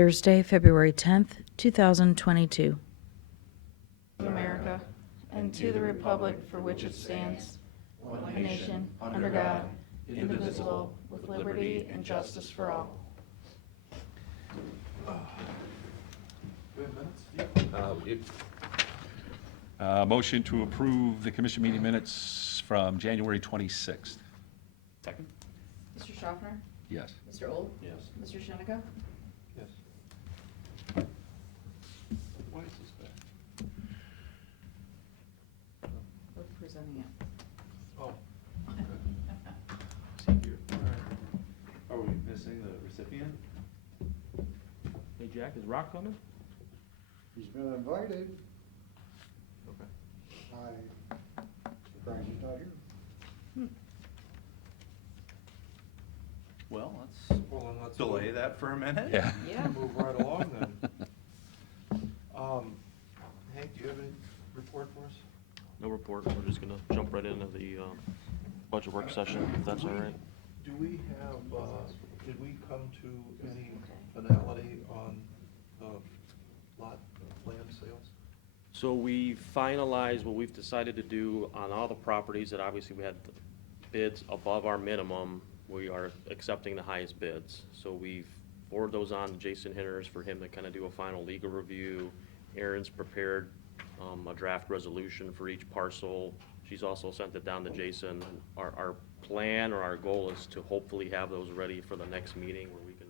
Thursday, February 10th, 2022. America, and to the republic for which it stands, one nation, under God, indivisible, with liberty and justice for all. Motion to approve the commission meeting minutes from January 26th. Second? Mr. Schaffner? Yes. Mr. Old? Yes. Mr. Shenika? Yes. Why is this back? We're presenting it. Oh. See here. All right. Are we missing the recipient? Hey Jack, is Rock coming? He's been invited. Okay. I'm surprised he's not here. Well, let's delay that for a minute. Yeah. Yeah. Move right along then. Hank, do you have any report for us? No report, we're just gonna jump right into the budget work session, if that's all right. Do we have, did we come to any finality on lot land sales? So we finalized what we've decided to do on all the properties that obviously we had bids above our minimum. We are accepting the highest bids. So we've forwarded those on to Jason Hinters for him to kind of do a final legal review. Erin's prepared a draft resolution for each parcel. She's also sent it down to Jason. Our plan or our goal is to hopefully have those ready for the next meeting where we can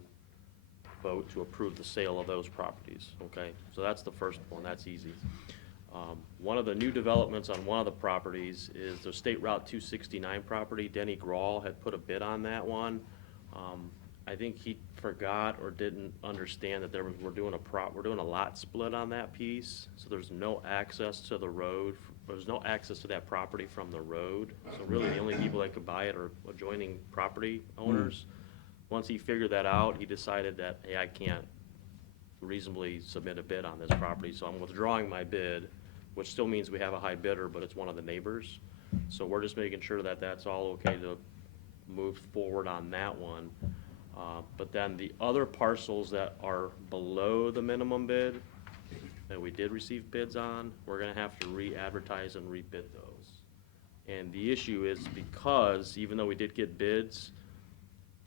vote to approve the sale of those properties, okay? So that's the first one, that's easy. One of the new developments on one of the properties is the State Route 269 property. Denny Grawl had put a bid on that one. I think he forgot or didn't understand that we're doing a lot split on that piece, so there's no access to the road. There's no access to that property from the road, so really the only people that could buy it are adjoining property owners. Once he figured that out, he decided that, hey, I can't reasonably submit a bid on this property, so I'm withdrawing my bid, which still means we have a high bidder, but it's one of the neighbors. So we're just making sure that that's all okay to move forward on that one. But then the other parcels that are below the minimum bid, that we did receive bids on, we're gonna have to re-advertise and rebid those. And the issue is because, even though we did get bids,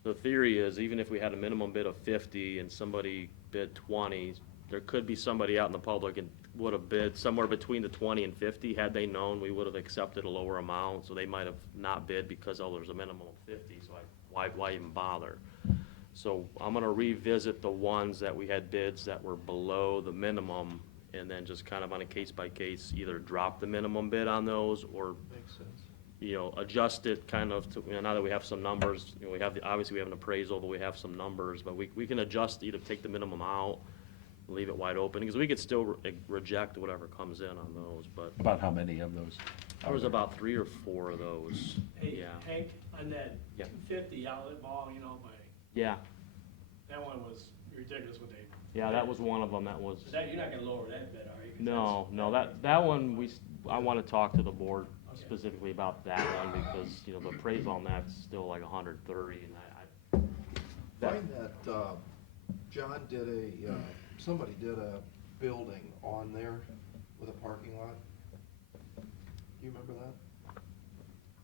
the theory is even if we had a minimum bid of 50 and somebody bid 20, there could be somebody out in the public and would have bid somewhere between the 20 and 50. Had they known, we would have accepted a lower amount, so they might have not bid because, oh, there's a minimum of 50, so why even bother? So I'm gonna revisit the ones that we had bids that were below the minimum, and then just kind of on a case-by-case, either drop the minimum bid on those, or, Makes sense. you know, adjust it kind of to, now that we have some numbers, you know, obviously we have an appraisal, but we have some numbers, but we can adjust, either take the minimum out, leave it wide open, because we could still reject whatever comes in on those, but About how many of those? there was about 3 or 4 of those, Hey, yeah. Hank, on that Yeah. 250 outlet mall, you know, Yeah, that one was ridiculous what they. yeah, that was one of them, that was, So that, you're not gonna lower that bid, are you? 'Cause no, that one, I want to talk to the board specifically about that one, because, you know, the appraisal on that's still like 130, and Find that, John did somebody did a building on there with a parking lot. Do you remember that?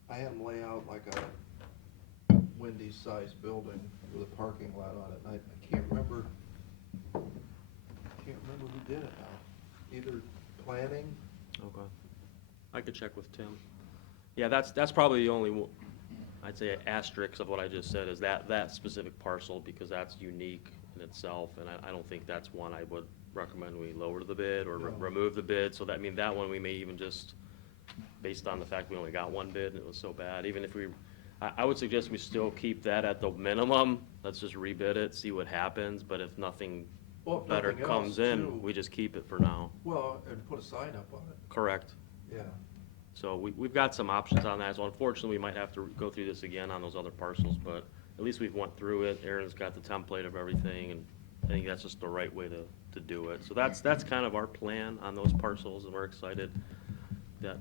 I had them lay out like a Wendy's-sized building with a parking lot on it, and I can't remember who did it now. Either planning, okay. I could check with Tim. Yeah, that's probably the only, I'd say, asterisk of what I just said, is that specific parcel, because that's unique in itself, and I don't think that's one I would recommend we lower the bid or remove the bid. So that one we may even just, based on the fact we only got one bid and it was so bad, even if I would suggest we still keep that at the minimum. Let's just rebid it, see what happens, but if nothing better nothing comes else, in, too. we just keep it for now. Well, and put a sign up on it, Correct. yeah. So we've got some options on that. So unfortunately, we might have to go through this again on those other parcels, but at least we've went through it. Aaron's got the template of everything, and I think that's just the right way to do it. So that's kind of our plan on those parcels, and we're excited that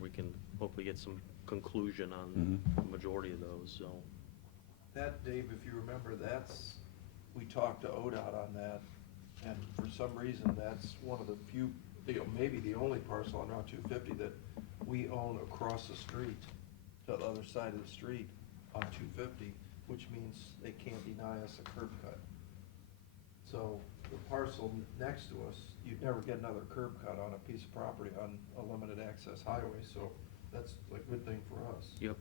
we can hopefully get some conclusion on the majority of those, so. That, Dave, if you remember, we talked to ODOT on that, and for some reason, that's one of the few, maybe the only parcel on Route 250 that we own across the street, to the other side of the street on 250, which means they can't deny us a curb cut. So the parcel next to us, you'd never get another curb cut on a piece of property on a limited access highway, so that's a good thing for us. Yep.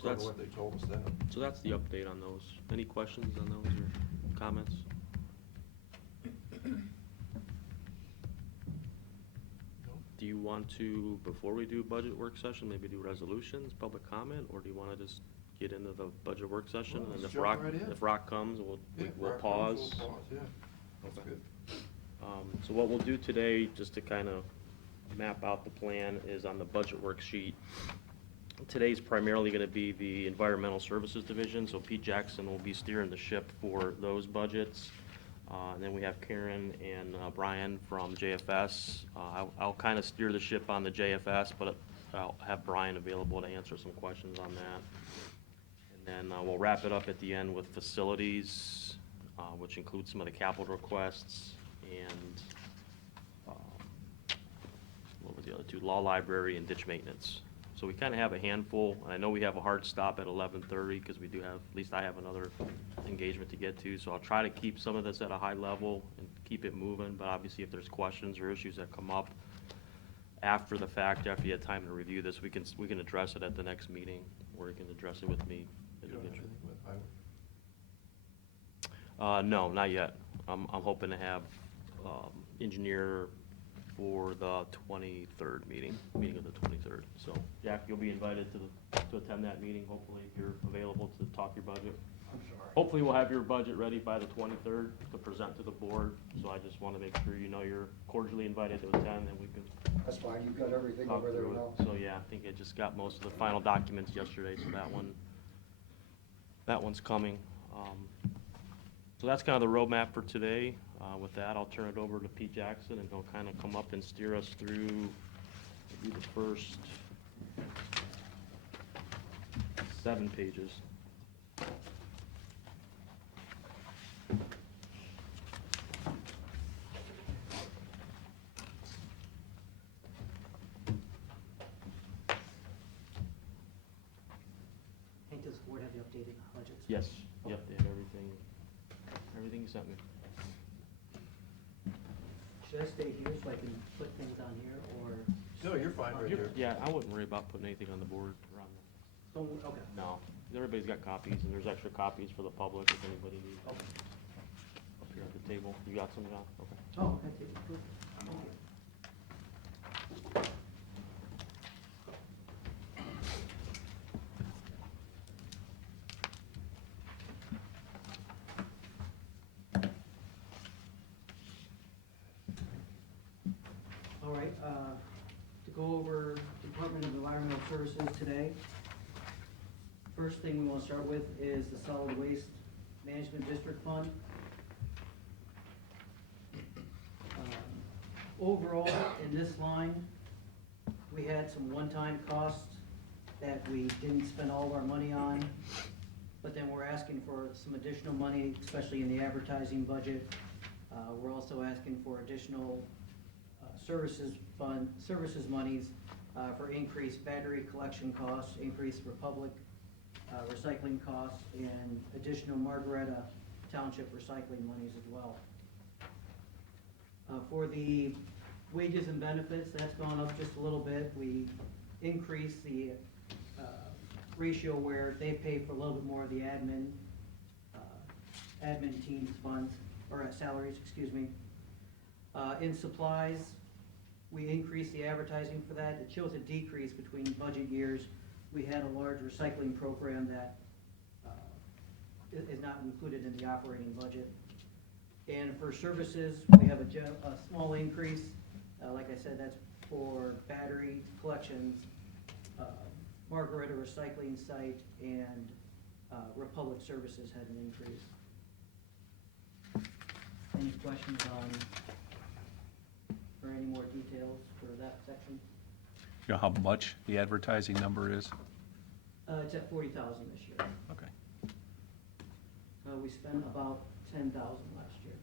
So That's that's, what they told us then. so that's the update on those. Any questions on those or comments? Do you want to, before we do budget work session, maybe do resolutions, public comment, or do you wanna just get into the budget work session? Well, And let's if Rock, jump right in. if Rock comes, Yeah, we'll Rock pause. Falls, we'll pause, yeah, that's Okay. good. So what we'll do today, just to kind of map out the plan, is on the budget worksheet. Today's primarily going to be the Environmental Services Division, so Pete Jackson will be steering the ship for those budgets. And then we have Karen and Brian from JFS. I'll kind of steer the ship on the JFS, but I'll have Brian available to answer some questions on that. And then we'll wrap it up at the end with facilities, which includes some of the capital requests, and what was the other two? Law library and ditch maintenance. So we kind of have a handful. I know we have a hard stop at 11:30 because we do have, at least I have another engagement to get to. So I'll try to keep some of this at a high level and keep it moving. But obviously, if there's questions or issues that come up after the fact, after you had time to review this, we can address it at the next meeting, or you can address it with me You don't have individually. anything with highway? No, not yet. I'm hoping to have engineer for the 23rd meeting of the 23rd. So, Jack, you'll be invited to attend that meeting, hopefully, if you're available to talk your budget. I'm sorry. Hopefully, we'll have your budget ready by the 23rd to present to the board. So I just want to make sure you know you're cordially invited to attend, and we can That's fine, you've got everything talk over there through now. it. So, yeah, I think I just got most of the final documents yesterday, so that one's coming. So that's kind of the roadmap for today. With that, I'll turn it over to Pete Jackson, and he'll kind of come up and steer us through maybe the first 7 pages. Hank, does the board have the updated budgets? Yes, yep, they have everything you sent me. Should I stay here so I can put things on here, or? No, you're fine right here. Yeah, I wouldn't worry about putting anything on the board or on the, Don't, okay. no. Everybody's got copies, and there's extra copies for the public if anybody needs. Okay. Up here at the table. You got some, John? Okay. Oh, I take it. Good. Thank you. All right, to go over Department of Environmental Services today. First thing we want to start with is the Solid Waste Management District Fund. Overall, in this line, we had some one-time costs that we didn't spend all of our money on, but then we're asking for some additional money, especially in the advertising budget. We're also asking for additional services monies for increased battery collection costs, increased Republic recycling costs, and additional Margaretta Township recycling monies as well. For the wages and benefits, that's gone up just a little bit. We increased the ratio where they pay for a little bit more of the admin team's funds, or salaries, excuse me. In supplies, we increased the advertising for that. It shows a decrease between budget years. We had a large recycling program that is not included in the operating budget. And for services, we have a small increase. Like I said, that's for battery collections, Margaretta Recycling Site, and Republic Services had an increase. Any questions on, or any more details for that section? You know how much the advertising number is? It's at 40,000 this year. Okay. we spent about 10,000 last year.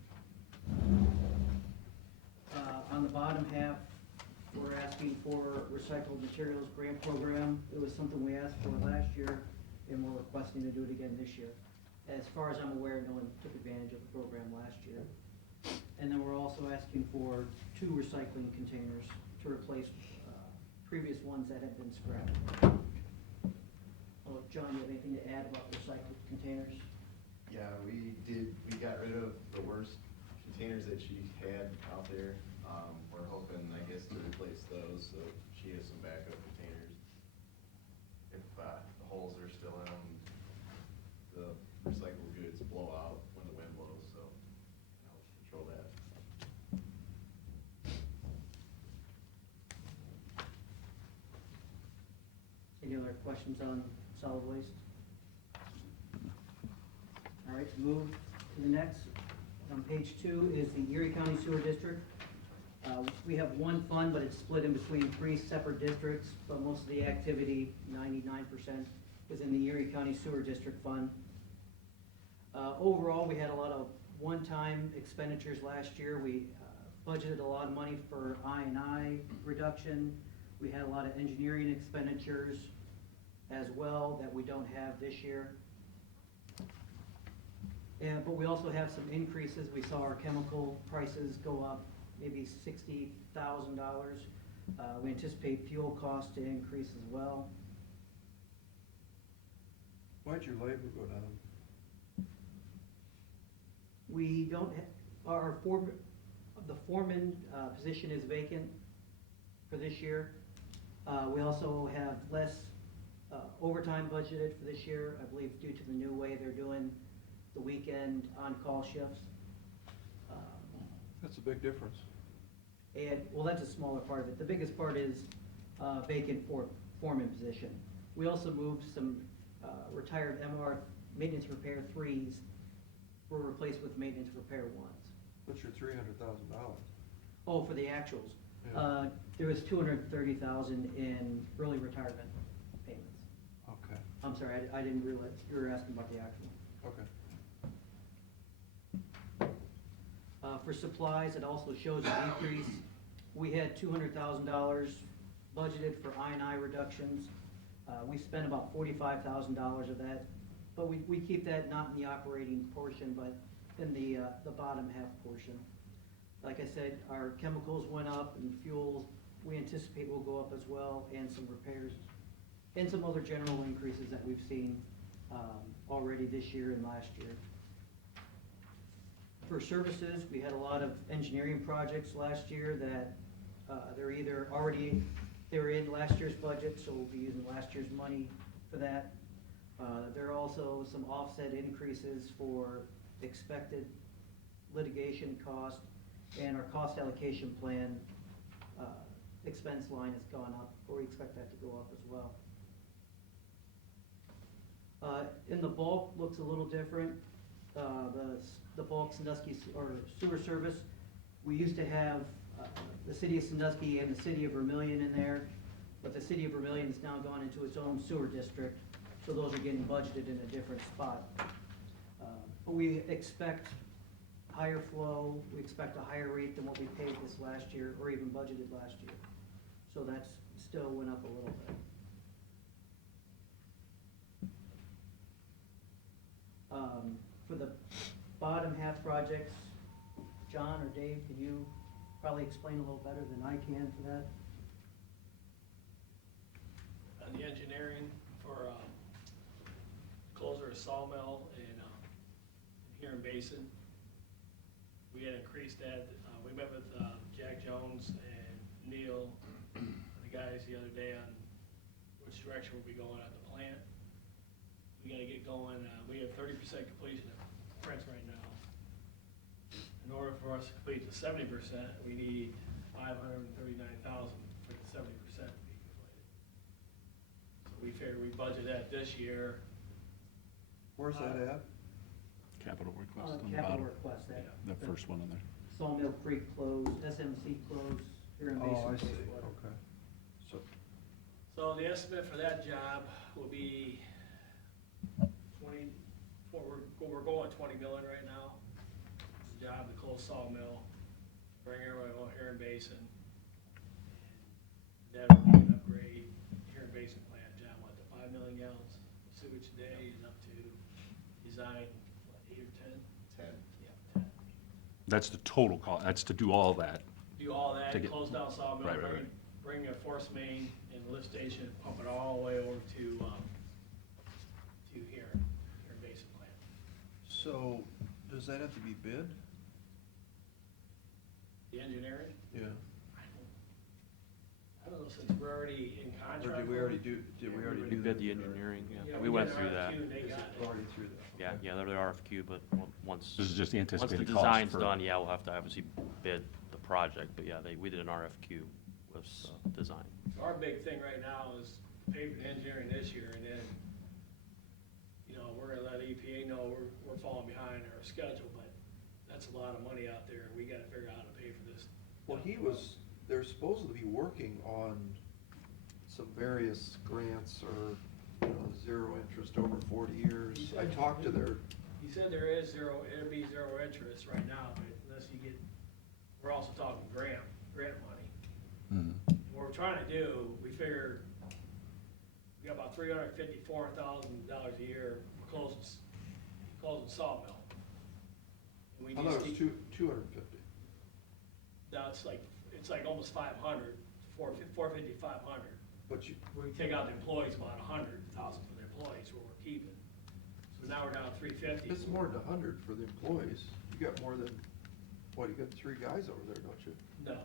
On the bottom half, we're asking for recycled materials grant program. It was something we asked for last year, and we're requesting to do it again this year. As far as I'm aware, no one took advantage of the program last year. And then we're also asking for 2 recycling containers to replace previous ones that had been scrapped. Oh, John, you have anything to add about recycled containers? Yeah, we got rid of the worst containers that she had out there. We're hoping, I guess, to replace those, so she has some backup containers. If the holes are still in them, the recycled goods blow out when the wind blows, so it helps control that. Any other questions on solid waste? All right, move to the next. On page 2 is the Erie County Sewer District. We have one fund, but it's split in between 3 separate districts, but most of the activity, 99%, is in the Erie County Sewer District Fund. Overall, we had a lot of one-time expenditures last year. We budgeted a lot of money for I&I reduction. We had a lot of engineering expenditures as well that we don't have this year. But we also have some increases. We saw our chemical prices go up maybe $60,000. We anticipate fuel costs to increase as well. Why'd your labor go down? We don't, the foreman position is vacant for this year. We also have less overtime budgeted for this year, I believe due to the new way they're doing the weekend on-call shifts. That's a big difference. And, well, that's a smaller part of it. The biggest part is vacant foreman position. We also moved some retired MR maintenance repair 3s were replaced with maintenance repair 1s. What's your $300,000? Oh, for the actuals. Yeah. There was $230,000 in early retirement payments. Okay, I'm sorry, I didn't realize you were asking about the actual. okay. For supplies, it also shows an increase. We had $200,000 budgeted for I&I reductions. We spent about $45,000 of that, but we keep that not in the operating portion, but in the bottom half portion. Like I said, our chemicals went up and fuels, we anticipate will go up as well, and some repairs, and some other general increases that we've seen already this year and last year. For services, we had a lot of engineering projects last year that they're either already, they were in last year's budget, so we'll be using last year's money for that. There are also some offset increases for expected litigation cost, and our cost allocation plan expense line has gone up, or we expect that to go up as well. In the bulk, looks a little different. The bulk Sandusky or sewer service, we used to have the city of Sandusky and the city of Vermillion in there, but the city of Vermillion has now gone into its own sewer district, so those are getting budgeted in a different spot. But we expect higher flow, we expect a higher rate than what we paid this last year, or even budgeted last year. So that's still went up a little bit. For the bottom half projects, John or Dave, can you probably explain a little better than I can for that? The engineering for closer a sawmill in here in Basin. We had increased that. We met with Jack Jones and Neil, the guys, the other day on which direction we'll be going at the plant. We gotta get going. We have 30% completion of prints right now. In order for us to complete the 70%, we need $539,000 for the 70% to be completed. So we figured we budget that this year. Where's that at? Capital request on the Capital bottom, request, that. the first one in there. Sawmill Creek closed, SMC closed, here in Basin. Oh, I see, wastewater. okay. So the estimate for that job will be what we're we're going 20 million right now. It's a job to close sawmill, bring everybody on Heron Basin. That would be an upgrade, Heron Basin plant, John, what, to 5 million gallons of sewage a day and up to design, what, 8 or 10? 10. Yeah, 10. That's the total cost, that's to do all that. Do all that, To get- close down sawmill, Right, right, bring a force main and lift station, pump it all the way over to Heron Basin plant. So, does that have to be bid? The engineering, Yeah. I don't know, since we're already in Or contract. did we already do We that? bid the engineering, yeah. Yeah, We went did through an that. RFQ and they Is got it it. already through that? Yeah, Okay. yeah, they're the RFQ, but once. This is just the Once the anticipated cost design's for- done, yeah, we'll have to obviously bid the project, but yeah, we did an RFQ with design. So our big thing right now is pay for the engineering this year, and then, you know, we're gonna let EPA know we're falling behind our schedule, but that's a lot of money out there, and we gotta figure out how to pay for this. Well, they're supposed to be working on some various grants or, you know, zero interest over 40 years. I talked to their, He said there is it'll be zero interest right now, but unless you get, we're also talking grant money. Mhm. What we're trying to do, we figure, we got about $354,000 a year closing sawmill. And we I just thought it was need, 250. now it's like almost 500, 450, 500. But you, We take out the employees, about 100,000 for the employees, what we're keeping. So now we're down to 350. it's more than 100 for the employees. You got more than, what, you got 3 guys over there, don't you? No.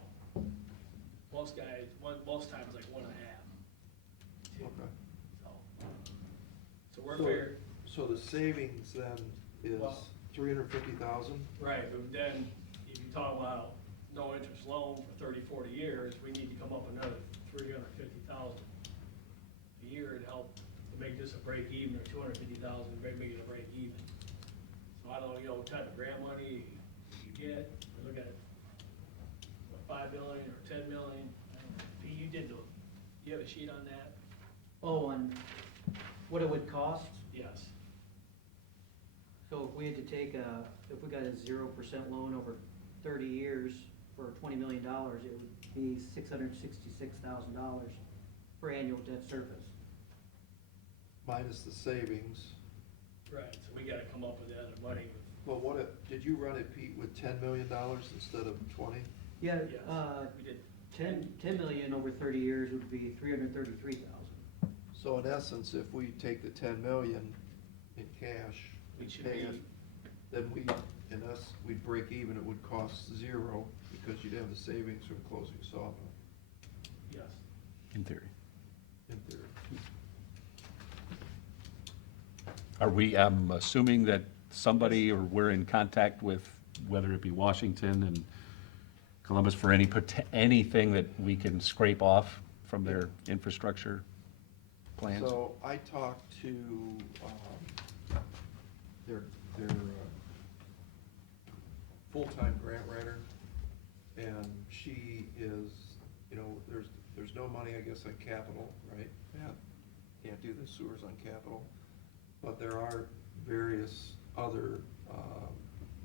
Most guys, most times like 1.5. 2. Okay. So we're So- figuring, So the savings then is Well- 350,000? right, but then if you talk about no interest loan for 30, 40 years, we need to come up another 350,000 a year to help to make this a break even, or 250,000 to make it a break even. So I don't know, you know, what type of grant money you get, we look at, what, 5 million or 10 million? I don't know. Pete, you have a sheet on that? Oh, and what it would cost? Yes. So if we had to take if we got a 0% loan over 30 years for $20 million, it would be $666,000 for annual debt service. Minus the savings. Right, so we gotta come up with the other money. Well, did you run it, Pete, with $10 million instead of 20? Yeah, Yes, we did. 10 million over 30 years would be 333,000. So in essence, if we take the 10 million in cash We and should pay be- it, then we'd break even, it would cost 0 because you'd have the savings from closing sawmill, Yes. In theory. in theory. Are we, I'm assuming that somebody, or we're in contact with, whether it be Washington and Columbus, for anything that we can scrape off from their infrastructure plans? So I talked to their full-time grant writer, and she is, you know, there's no money, I guess, on capital, right? Yeah, can't do the sewers on capital, but there are various other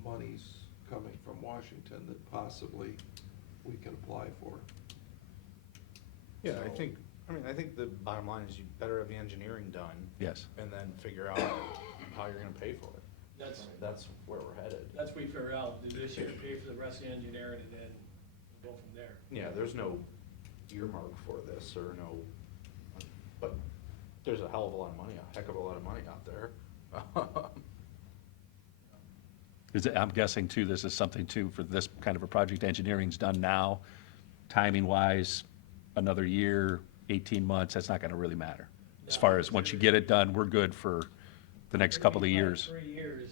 monies coming from Washington that possibly we can apply for. Yeah, So- I think the bottom line is you better have the engineering done. Yes. And then figure out how you're gonna pay for it. That's where we're headed. That's what we figure out, do this year, pay for the rest of the engineering, and then go from there. Yeah, there's no earmark for this or no, but there's a hell of a lot of money, a heck of a lot of money out there. I'm guessing too, this is something too, for this kind of a project, engineering's done now, timing-wise, another year, 18 months, that's not gonna really matter. As far as, once you get it done, we're good for the next couple of We plan years 3 years.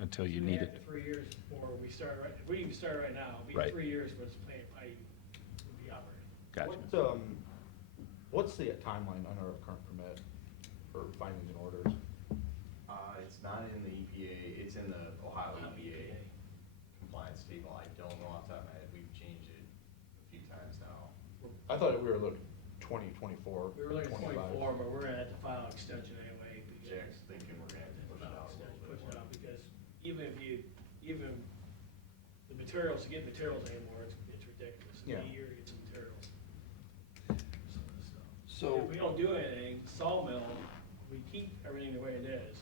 until you We need have it. 3 years before we start, if we even start right now, it'll be Right. 3 years for this plant pipe would be operating. Gotcha. What's the timeline under our current permit for findings and orders? It's not in the EPA, it's in the Ohio EPA compliance table. I don't know off the top of my head, we've changed it a few times now. I thought we were looking 2024, We were looking at 25. 24, but we're gonna have to file an extension anyway. because- Jack's thinking we're gonna have to push it out a little bit Push it more. out because even the materials, to get materials anymore, it's ridiculous. Yeah. A year to get some materials. So, If we don't do anything, sawmill, we keep everything the way it is.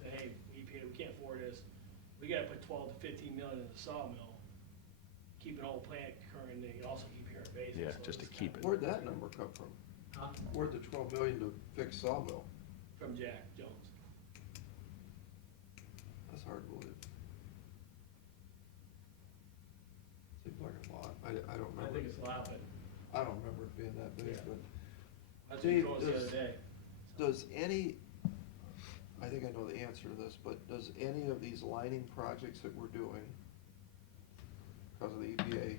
Say, hey, EPA, we can't afford this. We gotta put 12 to 15 million in the sawmill, keep an old plant current, and they also keep here in Basin. Yeah, so just to it's keep kind it. where'd that number come from? Huh? Where'd the 12 million to fix sawmill? From Jack Jones. That's hard to believe. Seems like a lot. I don't I remember. think it's a lot, but I don't remember it being that big, Yeah. but that's what he Dave, told us the other day. does any, I think I know the answer to this, but does any of these lining projects that we're doing, because of the EPA,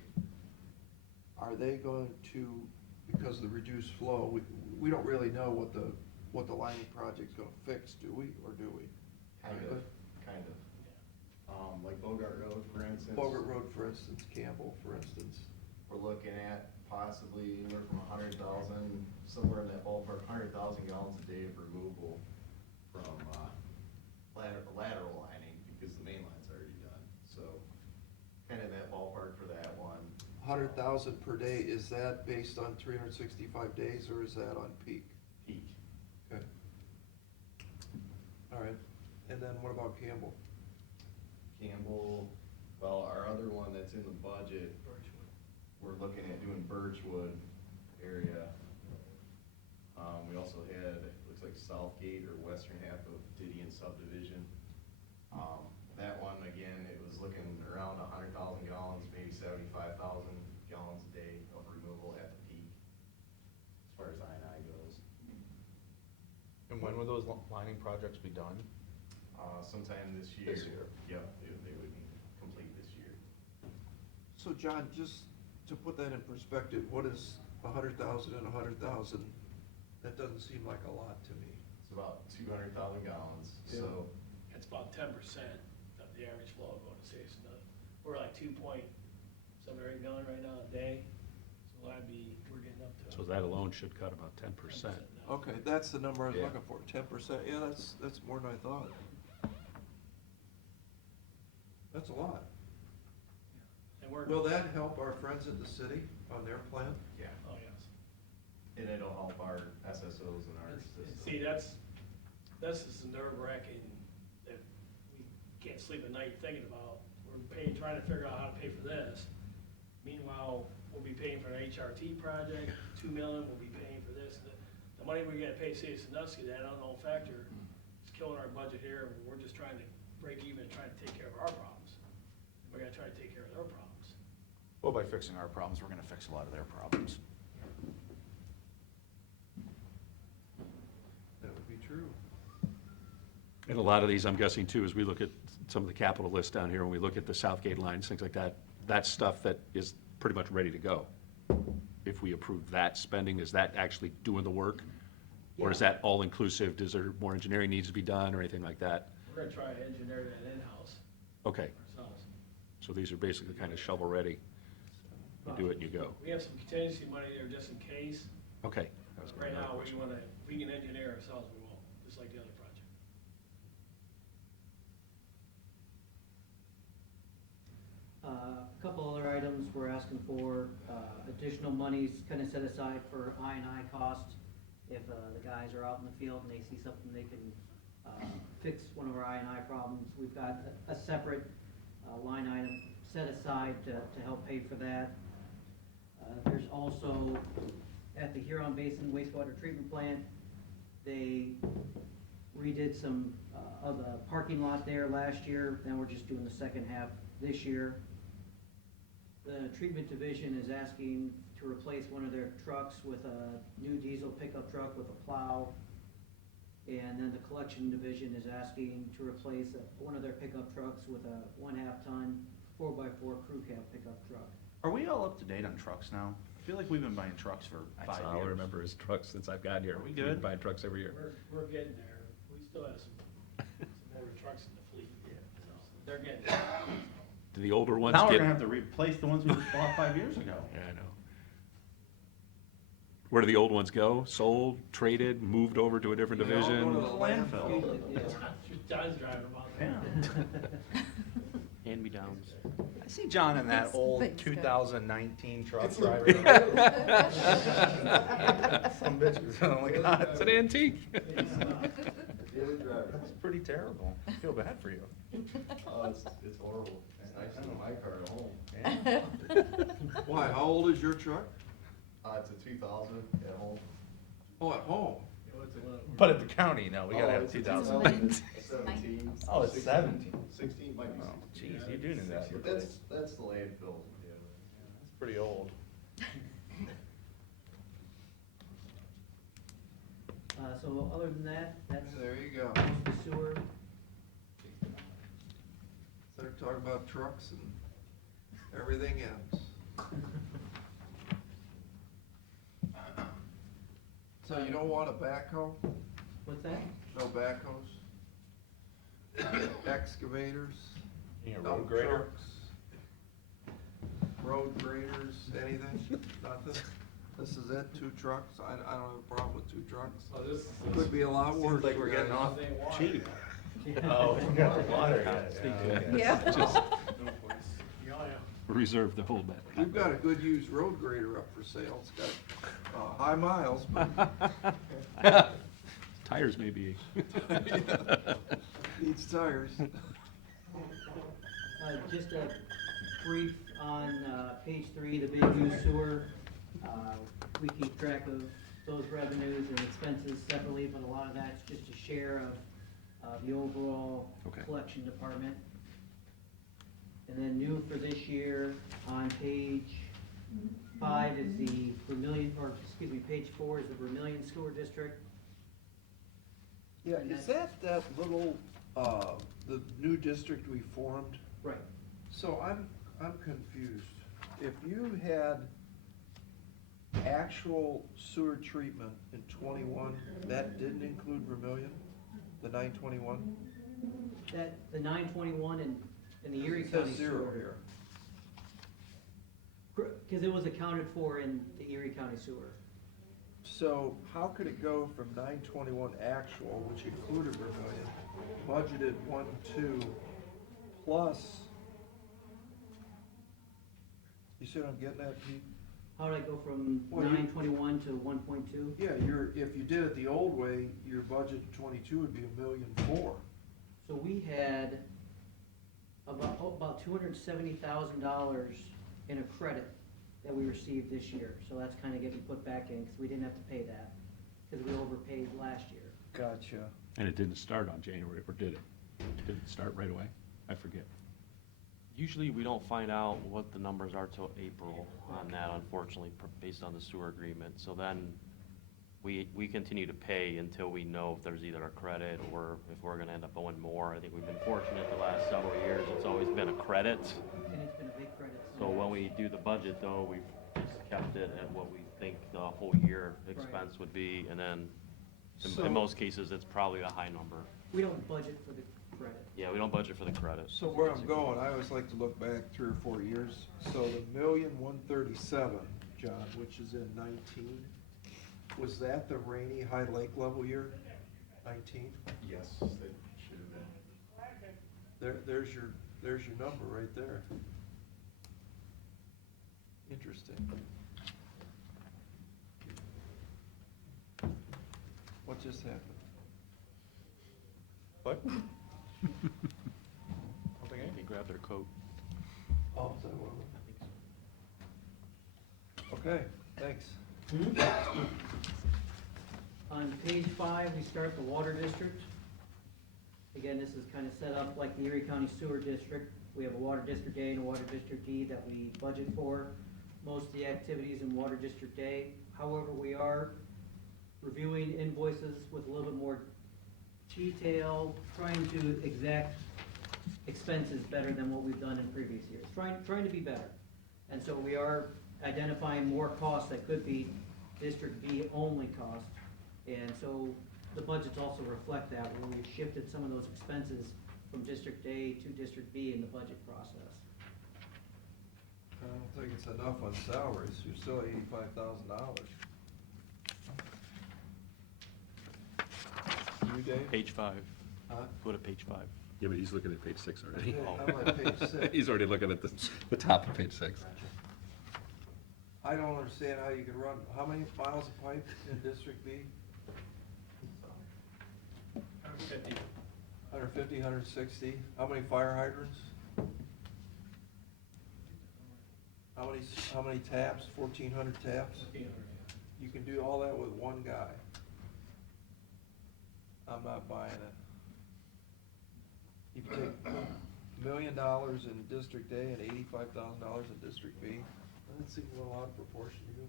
are they going to, because of the reduced flow, we don't really know what the lining project's gonna fix, do we, or do we? Kind of. Like Bogart Road, for instance. Bogart Road, for instance, Campbell, for instance. We're looking at possibly anywhere from 100,000, somewhere in that ballpark, 100,000 gallons a day of removal from, lateral lining, because the main line's already done, so kind of in that ballpark for that one. 100,000 per day, is that based on 365 days, or is that on peak? Peak. Okay. All right, and then what about Campbell? Campbell, well, our other one that's in the budget, we're looking at doing Birchwood area. We also had, looks like Southgate or western half of Didion subdivision. That one, again, it was looking around 100,000 gallons, maybe 75,000 gallons a day of removal at the peak, as far as I goes. And when will those lining projects be done? Sometime this year. This year. Yep, they would be complete this year. So John, just to put that in perspective, what is 100,000 and 100,000? That doesn't seem like a lot to me. It's about 200,000 gallons, so. It's about 10% of the average flow going to Citizen. We're like 2.7 or 8 million right now a day, so that'd be, we're getting up to. So that alone should cut about 10%. 10% now. Okay, that's the number I was Yeah. looking for, 10%, yeah, that's more than I thought. That's a lot. And we're, Will that help our friends at the city on their plan? Yeah, oh, yes. and it'll help our SSOs and our And system. see, that's just nerve wracking, that we can't sleep at night thinking about, trying to figure out how to pay for this. Meanwhile, we'll be paying for an HRT project, 2 million, we'll be paying for this. The money we gotta pay City of Sandusky, that unknown factor, is killing our budget here, and we're just trying to break even and trying to take care of our problems. We gotta try to take care of their problems. Well, by fixing our problems, we're gonna fix a lot of their problems. That would be true. And a lot of these, I'm guessing too, as we look at some of the capital lists down here, when we look at the Southgate lines, things like that, that's stuff that is pretty much ready to go. If we approve that spending, is that actually doing the work? Or is that all-inclusive? Is there more engineering needs to be done or anything like that? We're gonna try to engineer that in-house Okay, ourselves. so these are basically kind of shovel-ready. You do it and you go. We have some contingency money there just in case. Okay. That was my Right other now, question. we can engineer ourselves, we will, just like the other project. A couple other items, we're asking for additional monies kind of set aside for I&I costs. If the guys are out in the field and they see something they can fix one of our I&I problems, we've got a separate line item set aside to help pay for that. There's also, at the Huron Basin wastewater treatment plant, they redid some of the parking lot there last year, now we're just doing the second half this year. The treatment division is asking to replace one of their trucks with a new diesel pickup truck with a plow. And then the collection division is asking to replace one of their pickup trucks with a 1/2 ton 4x4 crew cab pickup truck. Are we all up to date on trucks now? I feel like we've been buying trucks for 5 That's years. all I remember is trucks since I've gotten here. Are we We've good? been buying trucks every year. We're getting there, we still have some older trucks in the fleet, so they're getting there. Do the older ones Now we're get? gonna have to replace the ones we bought 5 years ago. Yeah, I know. Where do the old ones go? Sold, traded, moved over to a different They all go to division? the landfill. John's driving them out there. Yeah. Hand-me-downs. I see John in that old Thanks, guys. 2019 truck driver. Some bitches, oh my God. It's an antique. Daily driver. That's pretty terrible. I feel bad for you. Oh, it's horrible. It's nicer than my car at home. Why, how old is your truck? It's a 2000 at home. Oh, at home? But at the county, no, we gotta Oh, have it's a 2000. 17. Oh, it's 17. 16 might be Oh, 16. jeez, you do know that. But that's the landfill. Yeah. That's pretty old. So other than that, that's There you go. the sewer. Start talking about trucks and everything else. So you don't want a backhoe? What's that? No backhoes? Excavators? You need a dump road grader? trucks, road graders, anything? Nothing? This is it, 2 trucks? I don't have a problem with 2 trucks. Oh, this is. Could be a lot worse. Seems like we're getting guys. off They want cheap. Yeah. Oh, we got the water yet. Okay. Yeah. Just Yeah, yeah. reserve the whole bit. We've got a good used road grader up for sale. It's got high miles, but Tires may be. needs tires. Just a brief on page 3, the big new sewer. We keep track of those revenues and expenses separately, but a lot of that's just a share of the overall Okay. collection department. And then new for this year, on page 5 is the Vermillion, or excuse me, page 4 is the Vermillion Sewer District. Yeah, is that little, the new district we formed? Right. So I'm confused. If you had actual sewer treatment in 21, that didn't include Vermillion, the 921? That, the 921 in the Erie It says County 0 sewer. here. Because it was accounted for in the Erie County sewer. So how could it go from 921 actual, which included Vermillion, budgeted 1.2 plus, you see what I'm getting at, Pete? How did I go from Well, you- 921 to 1.2? Yeah, if you did it the old way, your budget in 22 would be $1,000,004. So we had about $270,000 in a credit that we received this year. So that's kind of getting put back in, because we didn't have to pay that, because we overpaid last year. Gotcha. And it didn't start on January, or did it? Did it start right away? I forget. Usually, we don't find out what the numbers are till April on that, unfortunately, based on the sewer agreement. So then, we continue to pay until we know if there's either a credit or if we're gonna end up owing more. I think we've been fortunate the last several years, it's always been a credit. And it's been a big credit. So when we do the budget, though, we've just kept it at what we think the whole year expense would be, and then, So- in most cases, it's probably a high number. We don't budget for the credit. Yeah, we don't budget for the credit. So where I'm going, I always like to look back 3 or 4 years. So the 1,137,000, John, which is in 19, was that the rainy high lake level year? 19? Yes, that should have been. There's your number right there. Interesting. What just happened? What? I don't think They grab their coat. Oh, is that what it was? Okay, thanks. On page 5, we start the water district. Again, this is kind of set up like the Erie County Sewer District. We have a Water District A and a Water District D that we budget for. Most of the activities in Water District A. However, we are reviewing invoices with a little bit more detail, trying to exact expenses better than what we've done in previous years. Trying to be better. And so we are identifying more costs that could be District B only costs. And so the budgets also reflect that, where we've shifted some of those expenses from District A to District B in the budget process. I don't think it's enough on salaries. You're still at $85,000. You, Dave? Page 5. Huh? Go to page 5. Yeah, but he's looking at page 6 already. I'm on page 6. He's already looking at the top of page 6. I don't understand how you can run, how many miles of pipe in District B? 150. 150, 160? How many fire hydrants? How many taps? 1,400 taps? 1,500, You can do all that with one guy. I'm not buying it. You can take $1 million in District A and $85,000 in District B. That seems a little out of proportion to you.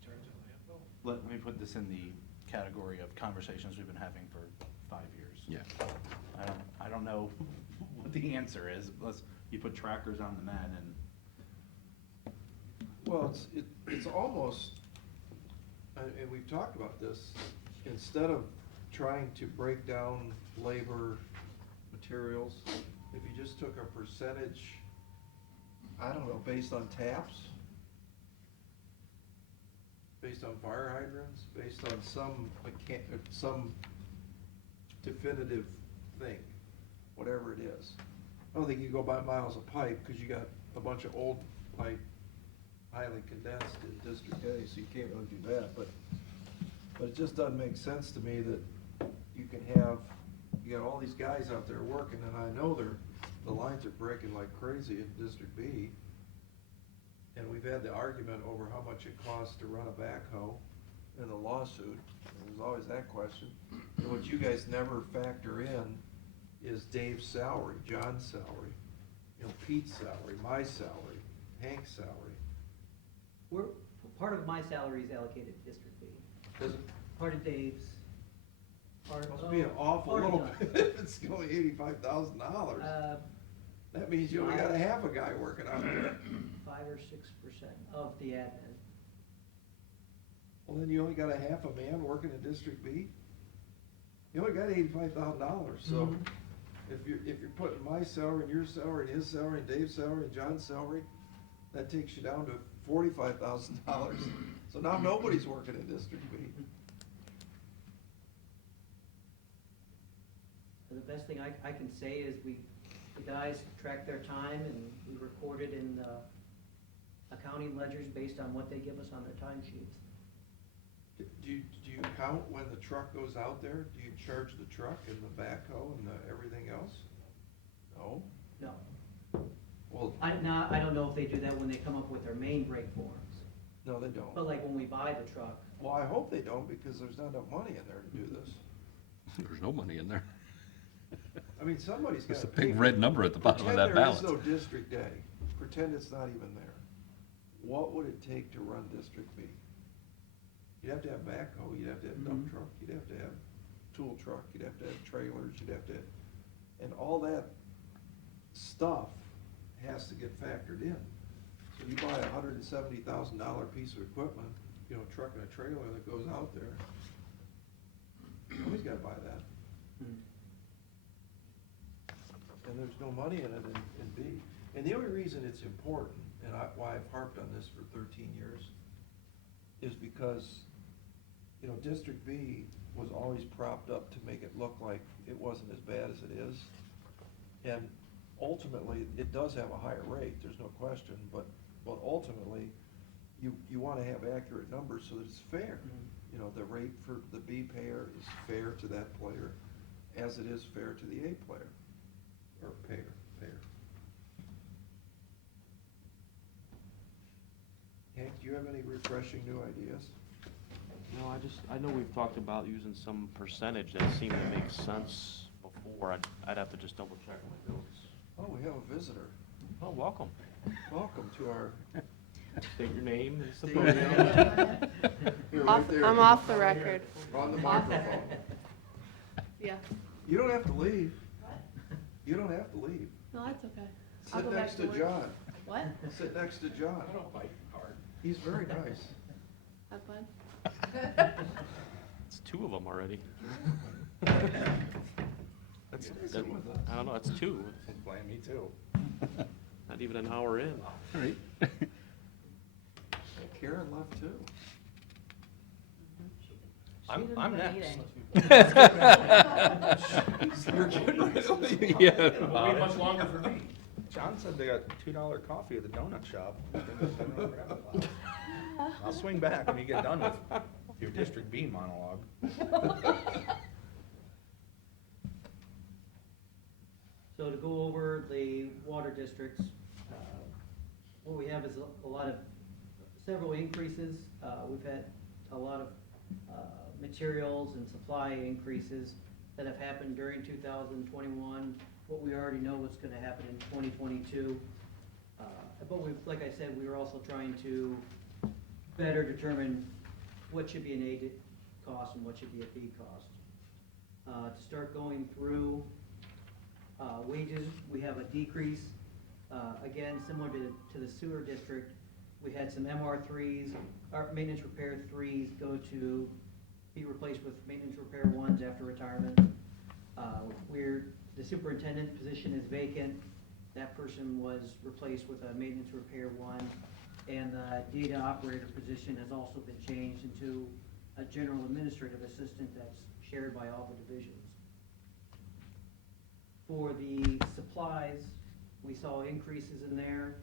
in terms of landfill. Let me put this in the category of conversations we've been having for 5 years. Yeah. I don't know what the answer is, unless you put trackers on the men and, Well, it's almost, and we've talked about this, instead of trying to break down labor, materials, if you just took a percentage, I don't know, based on taps, based on fire hydrants, based on some definitive thing, whatever it is. I don't think you go by miles of pipe, because you got a bunch of old pipe, highly condensed in District A, so you can't really do that, but it just doesn't make sense to me that you can have, you got all these guys out there working, and I know the lines are breaking like crazy in District B, and we've had the argument over how much it costs to run a backhoe in the lawsuit. There's always that question. And what you guys never factor in is Dave's salary, John's salary, Pete's salary, my salary, Hank's salary. Part of my salary is allocated to District B. Does it Part of Dave's. Part must be an awful part of little John's. bit, it's only $85,000. That means you only got a half a guy working out there. 5 or 6% of the admin. Well, then you only got a half a man working in District B? You only got $85,000, so Mhm. if you're putting my salary and your salary and his salary and Dave's salary and John's salary, that takes you down to $45,000. So now nobody's working in District B. The best thing I can say is the guys track their time and we record it in accounting ledgers based on what they give us on their timesheets. Do you count when the truck goes out there? Do you charge the truck and the backhoe and everything else? No? No. Well, I don't know if they do that when they come up with their main break forms, no, they don't. but like when we buy the truck, Well, I hope they don't, because there's not enough money in there to do this. There's no money in there. I mean, somebody's got It's to a big pay for red it. number at the bottom of that Pretend there is balance. no District A. Pretend it's not even there. What would it take to run District B? You'd have to have backhoe, you'd have to have dump Mhm. truck, you'd have to have tool truck, you'd have to have trailers, you'd have to, and all that stuff has to get factored in. So you buy a $170,000 piece of equipment, truck and a trailer that goes out there, somebody's gotta buy that. And there's no money in it in B. And the only reason it's important, and why I've harped on this for 13 years, is because, District B was always propped up to make it look like it wasn't as bad as it is. And ultimately, it does have a higher rate, there's no question, but ultimately, you wanna have accurate numbers so that it's fair. The rate for the B payer is fair to that player, as it is fair to the A player, or payer. Hank, do you have any refreshing new ideas? No, I know we've talked about using some percentage that seemed to make sense before. I'd have to just double check my notes. Oh, we have a visitor. Oh, welcome. Welcome to our. State your name and State your name. Here, right there. I'm off the record. On the microphone. Yeah. You don't have to leave. You don't have to leave. No, that's okay. I'll Sit go back next to to work. John. What? Sit next to John. I don't bite hard. He's very nice. Have fun. It's 2 of them already. That's, Sit with us. I don't know, it's 2. blame me too. Not even an hour in. All right. Karen left too. I'm next. You're kidding, really? Yeah. It'll wait much longer for me. John said they got $2 coffee at the donut shop. I'll swing back when you get done with your District B monologue. So to go over the water districts, what we have is a lot of, several increases. We've had a lot of materials and supply increases that have happened during 2021. What we already know what's gonna happen in 2022. But we, like I said, we were also trying to better determine what should be an A cost and what should be a B cost. To start going through wages, we have a decrease. Again, similar to the sewer district, we had some MR3s, our maintenance repair 3s go to be replaced with maintenance repair 1s after retirement. The superintendent position is vacant. That person was replaced with a maintenance repair 1. And the data operator position has also been changed into a general administrative assistant that's shared by all the divisions. For the supplies, we saw increases in there.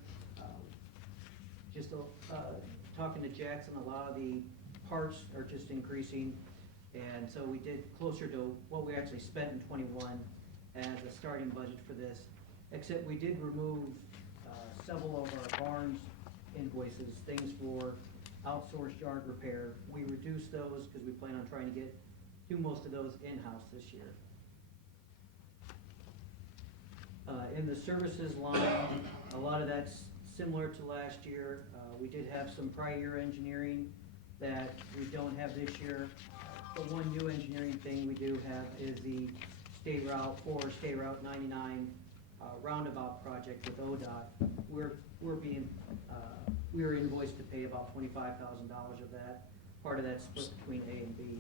Talking to Jackson, a lot of the parts are just increasing. And so we did closer to what we actually spent in '21 as a starting budget for this. Except we did remove several of our barns invoices, things for outsourced yard repair. We reduced those because we plan on trying to do most of those in-house this year. In the services line, a lot of that's similar to last year. We did have some prior year engineering that we don't have this year. The one new engineering thing we do have is the State Route 4, State Route 99 roundabout project with ODOT. We were invoiced to pay about $25,000 of that. Part of that's split between A and B.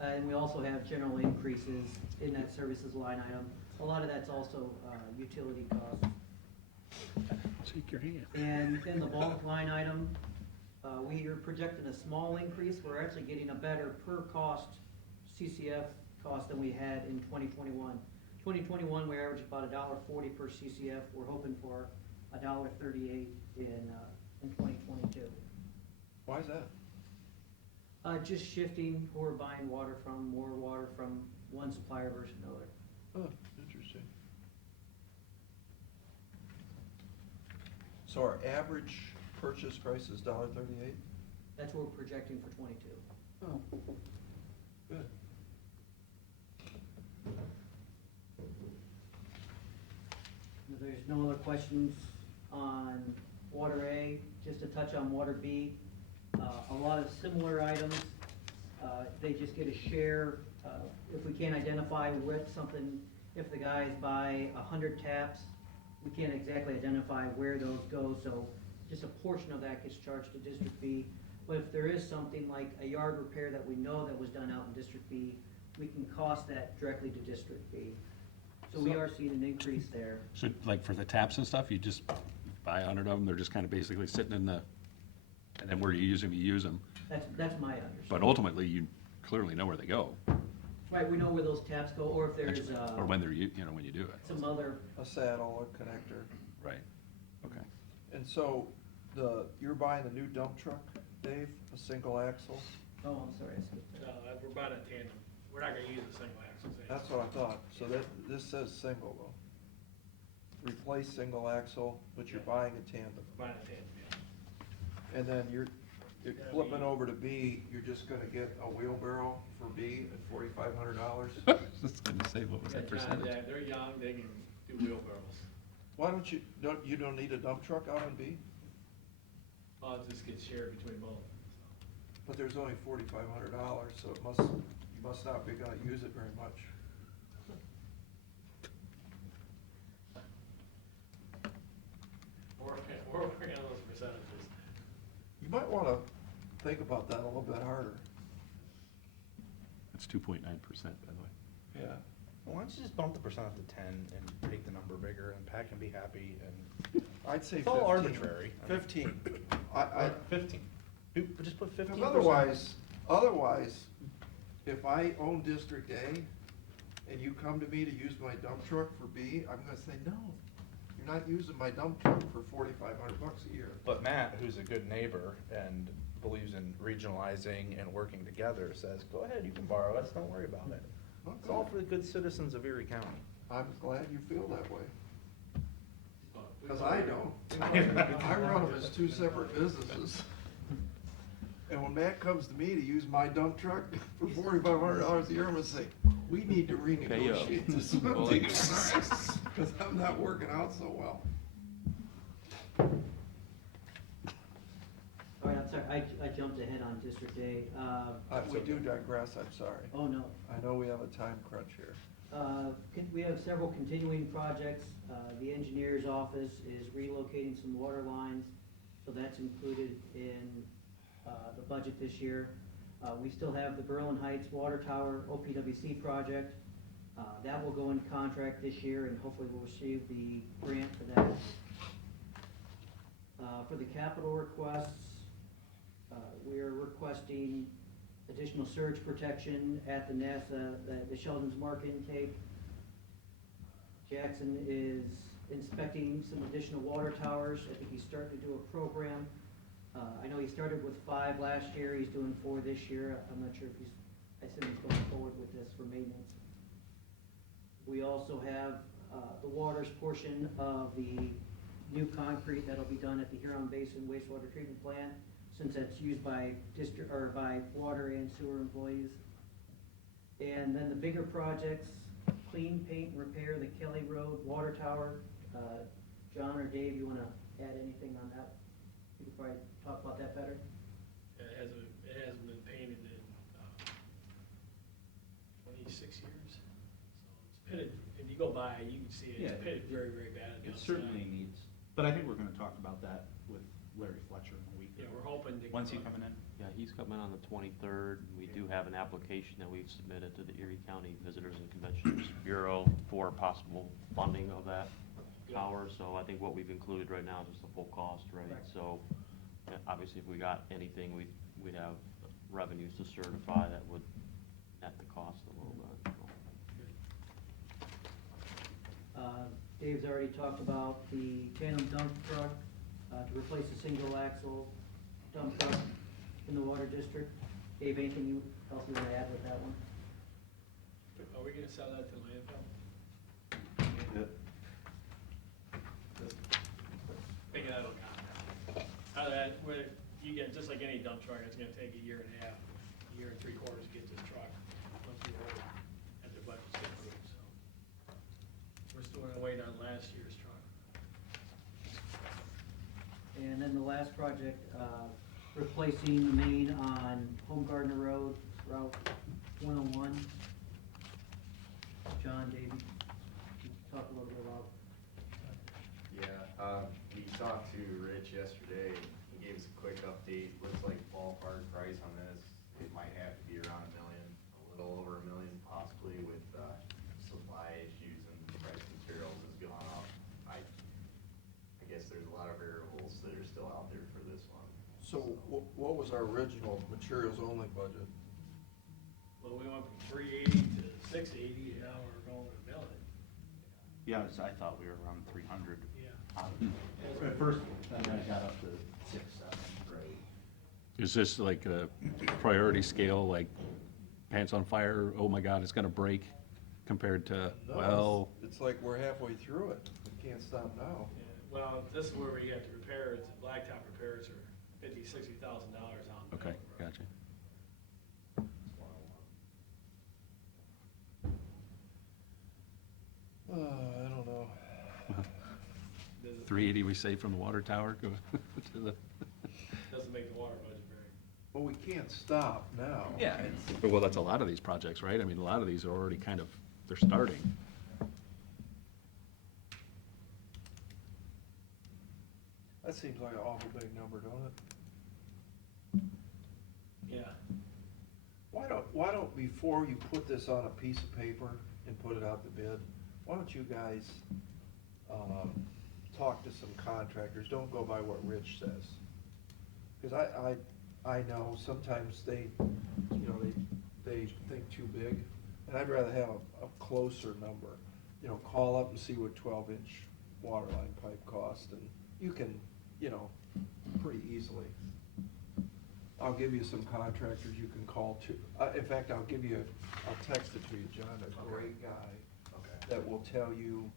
And we also have general increases in that services line item. A lot of that's also utility costs. Shake your hand. And in the bulk line item, we are projecting a small increase. We're actually getting a better per cost CCF cost than we had in 2021. 2021, we averaged about $1.40 per CCF. We're hoping for $1.38 in 2022. Why is that? Just shifting who we're buying water from, more water from one supplier versus another. Oh, interesting. So our average purchase price is $1.38? That's what we're projecting for '22. Oh, good. If there's no other questions on water A, just to touch on water B, a lot of similar items. They just get a share. If we can't identify what something, if the guys buy 100 taps, we can't exactly identify where those go, so just a portion of that gets charged to District B. But if there is something like a yard repair that we know that was done out in District B, we can cost that directly to District B. So we are seeing an increase there. So like for the taps and stuff, you just buy 100 of them, they're just kind of basically sitting in the, and then where you use them, you use them. That's my understanding. But ultimately, you clearly know where they go, Right, we know where those taps go, or if there's, or when they're, when you do it. some other, A saddle, a connector. Right, okay. And so you're buying a new dump truck, Dave, a single axle? oh, I'm sorry, I skipped that. We're buying a tandem. We're not gonna use a single axle. That's what I thought. So this says single though. Replace single axle, but you're buying a tandem. Buying a tandem, yeah. And then you're flipping over to B, you're just gonna get a wheelbarrow for B at $4,500? I was just gonna say, what was that Yeah, John, percentage? yeah, they're young, they can do wheelbarrows. Why don't you don't need a dump truck out on B? I'll just get shared between both. But there's only $4,500, so you must not be gonna use it very much. We're working on those percentages. You might wanna think about that a little bit harder. It's 2.9%, by the way. Yeah. Why don't you just bump the percent up to 10 and make the number bigger, and Pat can be happy, and I'd say it's 15. all arbitrary. I mean, 15. I, 15. Just put 15%. Because otherwise, if I own District A and you come to me to use my dump truck for B, I'm gonna say, no, you're not using my dump truck for $4,500 a year. But Matt, who's a good neighbor and believes in regionalizing and working together, says, go ahead, you can borrow us, don't worry about it. It's all for the good citizens of Erie County. I'm glad you feel that way. Cause I don't. I run them as two separate businesses. And when Matt comes to me to use my dump truck for $4,500 a year, I'm gonna say, we need to renegotiate this with these guys, cause I'm not working out so well. All right, I'm sorry, I jumped ahead on District A. We do digress, I'm sorry. Oh, no. I know we have a time crunch here. We have several continuing projects. The engineer's office is relocating some water lines, so that's included in the budget this year. We still have the Berlin Heights Water Tower OPWC project. That will go in contract this year, and hopefully we'll receive the grant for that. For the capital requests, we are requesting additional surge protection at the NASA, the Sheldon's Mark intake. Jackson is inspecting some additional water towers. I think he's starting to do a program. I know he started with 5 last year, he's doing 4 this year. I'm not sure if I assume he's going forward with this for maintenance. We also have the waters portion of the new concrete that'll be done at the Huron Basin wastewater treatment plant, since that's used by district, or by water and sewer employees. And then the bigger projects, clean, paint, and repair the Kelly Road water tower. John or Dave, you wanna add anything on that? You could probably talk about that better. It hasn't been painted in 26 years. So it's pitted, if you go by, you can see it, Yeah, it's pitted very, very bad. on the It outside. certainly needs, but I think we're gonna talk about that with Larry Fletcher in a week. Yeah, we're hoping to. When's he coming in? Yeah, he's coming on the 23rd. We do have an application that we've submitted to the Erie County Visitors and Conventions Bureau for possible funding of that tower. So I think what we've included right now is just the full cost, right? Correct. So obviously, if we got anything, we'd have revenues to certify that would net the cost a little bit. Dave's already talked about the tandem dump truck to replace the single axle dump truck in the water district. Dave, anything else you want to add with that one? Are we gonna sell that to landfill? Think that'll count. Out of that, where you get, just like any dump truck, it's gonna take a year and a half, a year and 3/4 to get this truck, once we order it, at the budget's approved, so. We're still gonna wait on last year's truck. And then the last project, replacing the main on Home Gardener Road, Route 101. John, Dave, you talk a little bit about. Yeah, we talked to Rich yesterday, he gave us a quick update, looks like ballpark price on this, it might have to be around $1 million, a little over $1 million possibly, with, supply issues and the price of materials has gone up. I guess there's a lot of variables that are still out there for this one. So what was our original materials only budget? Well, we went from 380 to 680, and now we're going to $1 million. Yeah, I thought we were around 300. Yeah. At first, then I got up to 6, 7. Right. Is this like a priority scale, like pants on fire, oh my God, it's gonna break, compared to, No, well, it's like we're halfway through it. We can't stop now. Yeah, well, this is where we have to repair it, the blacktop repairs are $50,000, $60,000 on. okay, gotcha. I don't know. 380 we saved from the water tower, go to the, Doesn't make the water budget very. Well, we can't stop now. yeah, well, that's a lot of these projects, right? I mean, a lot of these are already kind of, they're starting. That seems like an awful big number, don't it? Yeah. Why don't, before you put this on a piece of paper and put it out to bid, why don't you guys, talk to some contractors, don't go by what Rich says. Cause I know sometimes they, you know, they think too big, and I'd rather have a closer number. You know, call up and see what 12-inch water line pipe costs, and you can, you know, pretty easily. I'll give you some contractors you can call to. In fact, I'll text it to you, John, a great guy that will tell you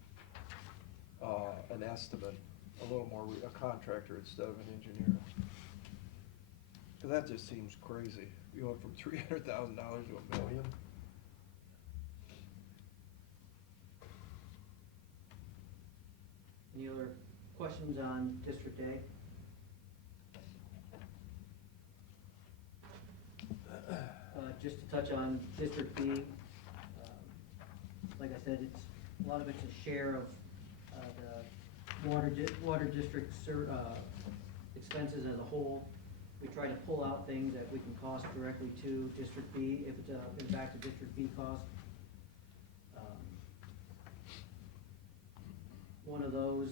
an estimate, a little more, a contractor instead of an engineer. Cause that just seems crazy. You went from $300,000 to $1 million. Any other questions on District A? Just to touch on District B, like I said, a lot of it's a share of the water district expenses as a whole. We try to pull out things that we can cost directly to District B, if it's in fact a District B cost. One of those,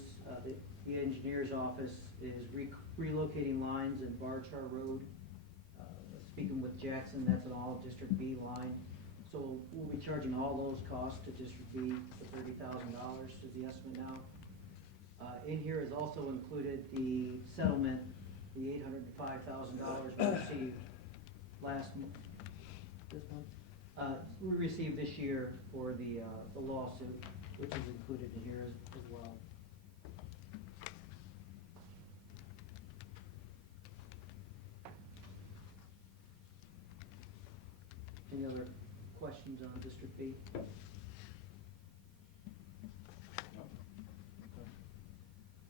the engineer's office is relocating lines in Barchar Road. Speaking with Jackson, that's an all District B line. So we'll be charging all those costs to District B for $30,000 is the estimate now. In here is also included the settlement, the $805,000 we received this month? We received this year for the lawsuit, which is included in here as well. Any other questions on District B?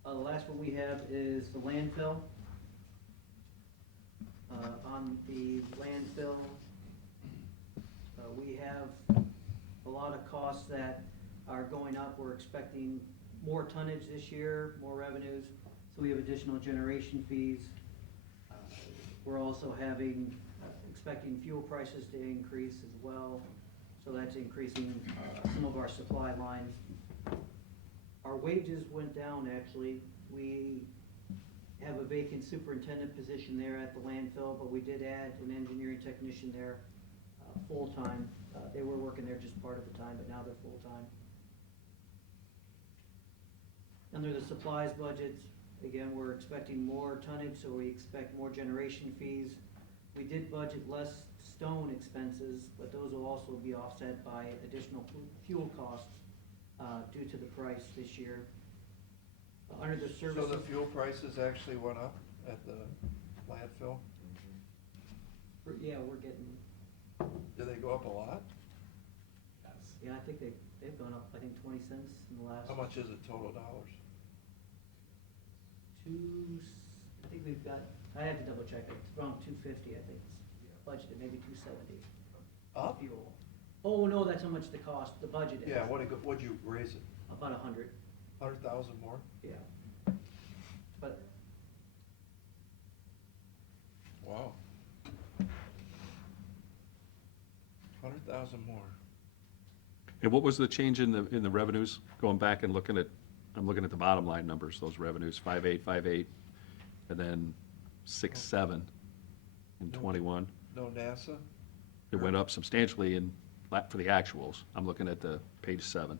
The last one we have is the landfill. On the landfill, we have a lot of costs that are going up. We're expecting more tonnage this year, more revenues, so we have additional generation fees. We're also expecting fuel prices to increase as well, so that's increasing some of our supply lines. Our wages went down, actually. We have a vacant superintendent position there at the landfill, but we did add an engineering technician there, full-time. They were working there just part of the time, but now they're full-time. Under the supplies budgets, again, we're expecting more tonnage, so we expect more generation fees. We did budget less stone expenses, but those will also be offset by additional fuel costs due to the price this year. Under the services. So the fuel prices actually went up at the landfill? Yeah, we're getting, Did they go up a lot? yeah, I think they've gone up, I think 20 cents in the last. How much is it total dollars? I think we've got, I have to double check it, it's around 250, I think it's budgeted, maybe 270. Up? Fuel. Oh, no, that's how much the cost, the budget is. Yeah, what'd you raise it? About 100, 100,000 more? yeah. But Wow. 100,000 more. And what was the change in the revenues? Going back and I'm looking at the bottom line numbers, those revenues, 5,858, and then 6,7 in 21. No NASA? It went up substantially for the actuals. I'm looking at the page 7,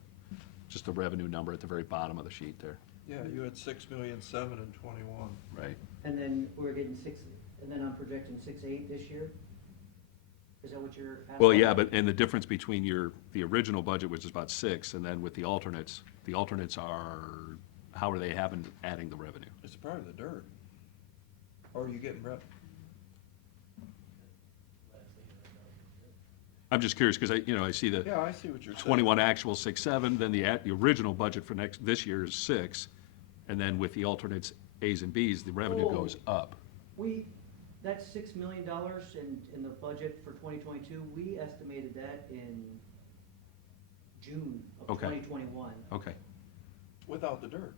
just the revenue number at the very bottom of the sheet there. Yeah, you had 6,700,000 in 21. Right. and then we're getting and then I'm projecting 6.8 this year? Is that what you're asking? Well, yeah, and the difference between the original budget, which is about 6, and then with the alternates are, how are they adding the revenue? It's part of the dirt. Or are you getting I'm just curious, because I see the Yeah, I see what you're saying. 21 actual 6.7, then the original budget for this year is 6, and then with the alternates A's and B's, the revenue goes up. That's $6 million in the budget for 2022. We estimated that in June of Okay. 2021. Okay. Without the dirt.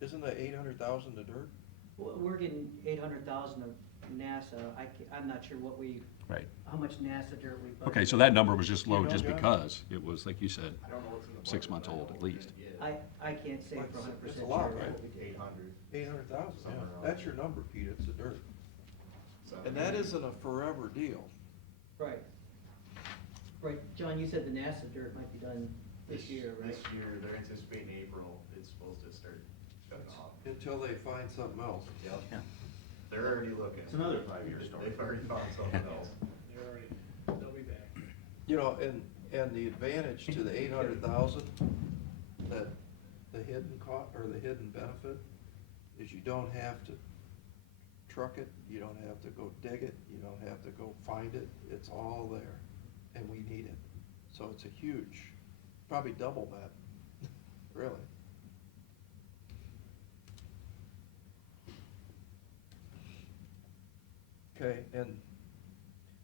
Isn't the 800,000 the dirt? We're getting 800,000 of NASA. I'm not sure Right. how much NASA dirt we budgeted. Okay, so that number was just low You know, just John? because it was, like you said, I don't know what's in the budget. 6 months old at least. I can't say for 100% It's a sure. lot, right? 800. 800,000, yeah. Somewhere around That's your number, Pete, it's the dirt. So- And that isn't a forever deal. Right. Right, John, you said the NASA dirt might be done this year, right? This year, they're anticipating April, it's supposed to start shutting off. Until they find something else. Yep. Yeah. They're already looking. It's another 5-year story. They've already found something else. They're already, they'll be back. You know, and the advantage to the 800,000, that the hidden or the hidden benefit, is you don't have to truck it, you don't have to go dig it, you don't have to go find it, it's all there, and we need it. So it's a huge, probably double that, really. Okay, and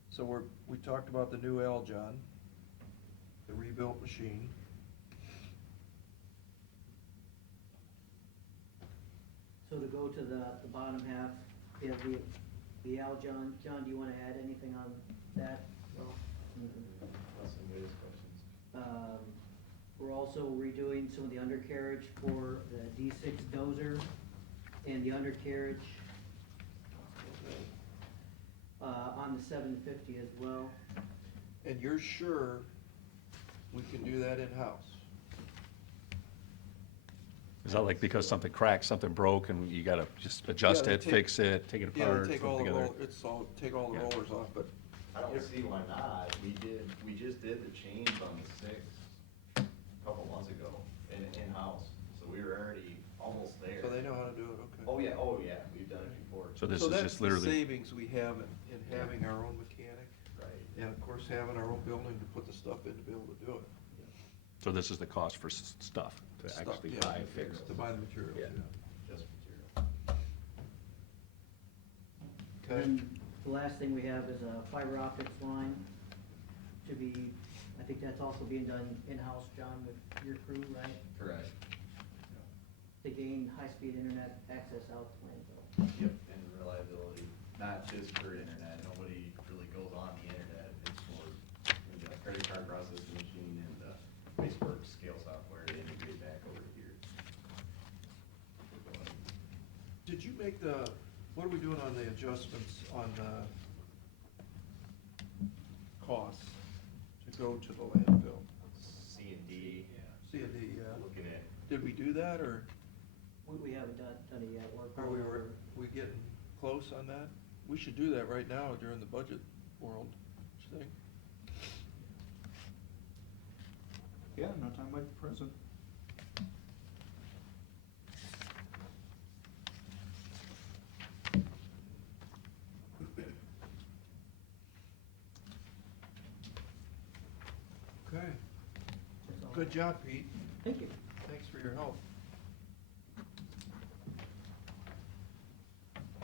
so we talked about the new L, John, the rebuilt machine. So to go to the bottom half, we have the Al, John. John, do you wanna add anything on that? No. Unless somebody has questions. We're also redoing some of the undercarriage for the D6 dozer and the undercarriage on the 750 as well. And you're sure we can do that in-house? Is that like because something cracked, something broke, and you gotta just adjust Yeah, it, they fix it, take it Yeah, apart, take put all it the together? take all the Yeah. rollers off, but I don't see why not. We just did the chains on the 6 a couple months ago in-house. So we were already almost there. so they know how to do it, okay. Oh, yeah, we've done it before. So this So is that's just the literally, savings we have in having our own mechanic, Right. and of course, having our own building to put the stuff in to be able to do it. so this is the cost for stuff to Stuff, actually yeah, buy and fix. To buy the materials, Yeah. yeah. Just material. Okay, And the last thing we have is a fiber optics line to be, I think that's also being done in-house, John, with your crew, right? Correct. To gain high-speed internet access out to Plainville. Yep, and reliability, not just for internet. Nobody really goes on the internet. It's more, you know, credit card processing machine and Facebook scale software to integrate back over here. did you make what are we doing on the adjustments on the costs to go to the landfill? C and D, C&D, yeah. looking at, Did we do that, or We haven't done it yet. are we getting close on that? We should do that right now during the budget world, don't you think? Yeah, no time like the present. Okay, That's all. good job, Pete. Thank you. Thanks for your help.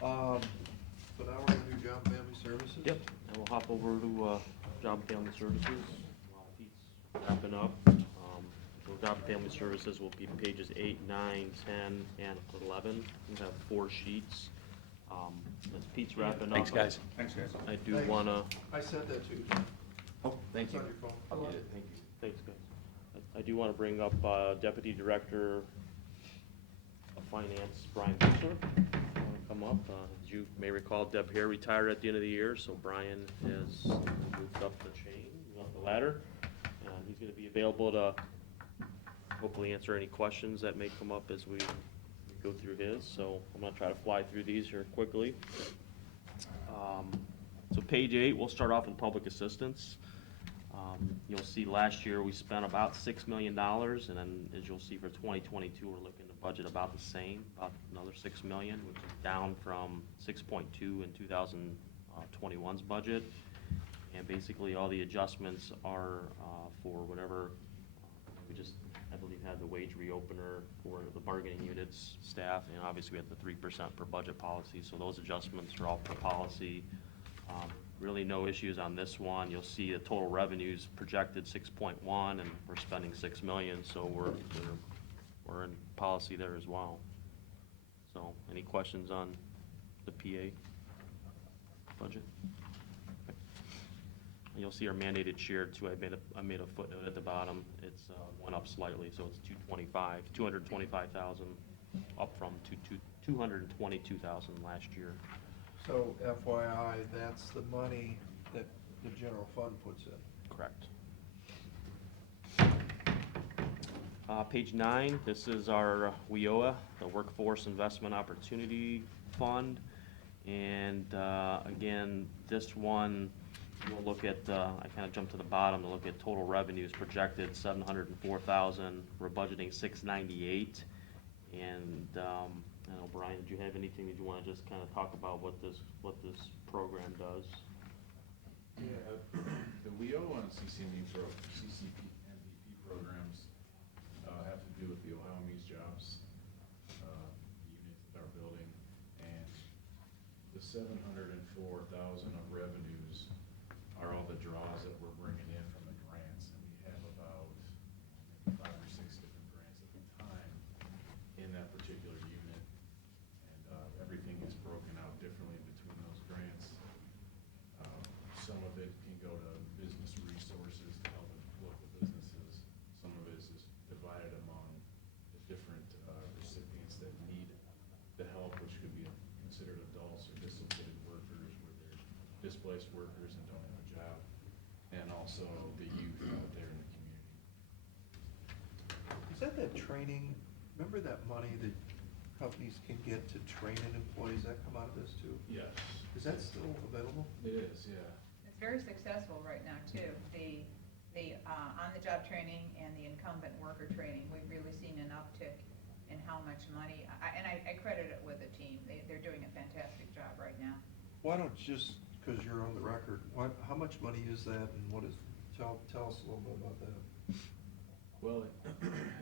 So now we're gonna do job and family services? Yep, and we'll hop over to Job and Family Services. Pete's wrapping up. So Job and Family Services will be pages 8, 9, 10, and 11. We have 4 sheets. As Pete's wrapping up. Thanks, guys. Thanks, guys. I do Thanks. wanna, I said that too. Oh, thank It's you. on your phone. I'll get it, thank you. thanks, guys. I do wanna bring up Deputy Director of Finance, Brian Bixler. Wanna come up? As you may recall, Deb Hare retired at the end of the year, so Brian has moved up the chain, up the ladder. And he's gonna be available to hopefully answer any questions that may come up as we go through his. So I'm gonna try to fly through these here quickly. So page 8, we'll start off in public assistance. You'll see last year we spent about $6 million, and then as you'll see for 2022, we're looking to budget about the same, about another $6 million, which is down from 6.2 in 2021's budget. And basically, all the adjustments are for whatever, we just, I believe, had the wage reopener for the bargaining units staff, and obviously we have the 3% per budget policy, so those adjustments are all per policy. Really no issues on this one. You'll see the total revenues projected 6.1, and we're spending 6 million, so we're in policy there as well. So, any questions on the PA budget? Okay. And you'll see our mandated share too. I made a footnote at the bottom. It's went up slightly, so it's 225,000, up from 222,000 last year. So FYI, that's the money that the general fund puts in. Correct. Page 9, this is our WIOA, the Workforce Investment Opportunity Fund. And again, this one, we'll look at, I kind of jumped to the bottom to look at total revenues projected, 704,000. We're budgeting 698. And I don't know, Brian, did you have anything that you want to just kind of talk about what this program does? Yeah, the WIO and CCMP programs have to do with the Ohio Means Jobs unit that are building, and the 704,000 of revenues are all the draws that we're bringing in from the grants, and we have about maybe 5 or 6 different grants at the time in that particular unit, and everything is broken out differently between those grants. Some of it can go to business resources to help local businesses. Some of it is just divided among the different recipients that need the help, which could be considered adults or dislocated workers, where they're displaced workers and don't have a job, and also the youth out there in the community. Is that training, remember that money that companies can get to train an employee, does that come out of this too? Yes. Is that still available? It is, yeah. It's very successful right now, too. The on-the-job training and the incumbent worker training, we've really seen an uptick in how much money, I credit it with the team. They're doing a fantastic job right now. Why don't you just, because you're on the record, how much money is that and what is, tell us a little bit about that. Well,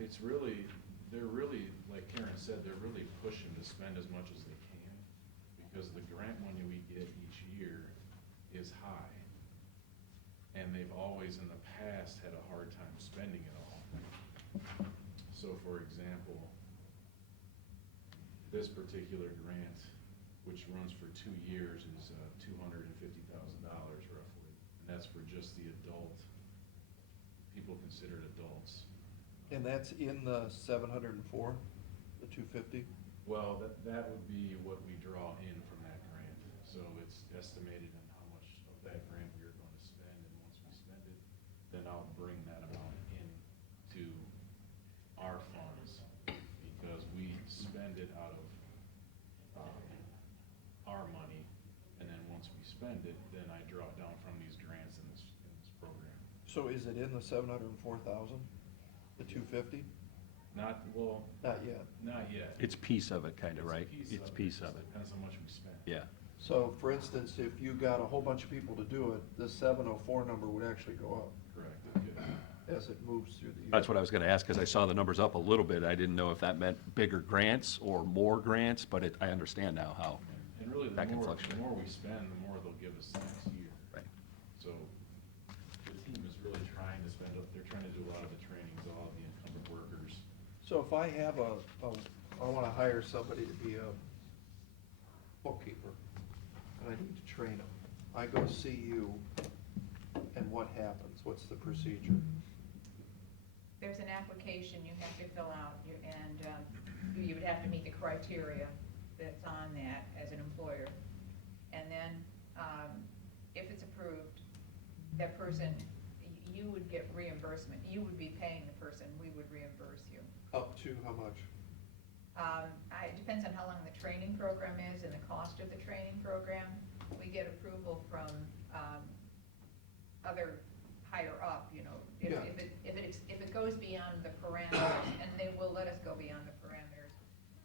it's really, they're really, like Karen said, they're really pushing to spend as much as they can, because the grant money we get each year is high. And they've always in the past had a hard time spending it all. So for example, this particular grant, which runs for 2 years, is $250,000 roughly. And that's for just the adult, people considered adults. And that's in the 704, the 250? Well, that would be what we draw in from that grant. So it's estimated in how much of that grant we are going to spend, and once we spend it, then I'll bring that amount into our funds, because we spend it out of our money, and then once we spend it, then I draw it down from these grants in this program. So is it in the 704,000, the 250? Not, well, Not yet. not yet. It's piece of it, kind of, It's a right? piece It's of piece it. of it. Depends how much we spend. Yeah. So for instance, if you got a whole bunch of people to do it, the 704 number would actually go up Correct, it could. as it moves through the year. That's what I was gonna ask, because I saw the numbers up a little bit. I didn't know if that meant bigger grants or more grants, but I understand now how. And really, That can the fluctuate. more we spend, the more they'll give us the next year. Right. So the team is really trying to spend, they're trying to do a lot of the trainings, all of the incumbent workers. So if I have I want to hire somebody to be a bookkeeper, and I need to train them, I go see you, and what happens? What's the procedure? There's an application you have to fill out, and you would have to meet the criteria that's on that as an employer. And then, if it's approved, that person, you would get reimbursement. You would be paying the person, we would reimburse you. Up to how much? It depends on how long the training program is and the cost of the training program. We get approval from other higher up, you know. Yeah. If it goes beyond the parameters, and they will let us go beyond the parameters,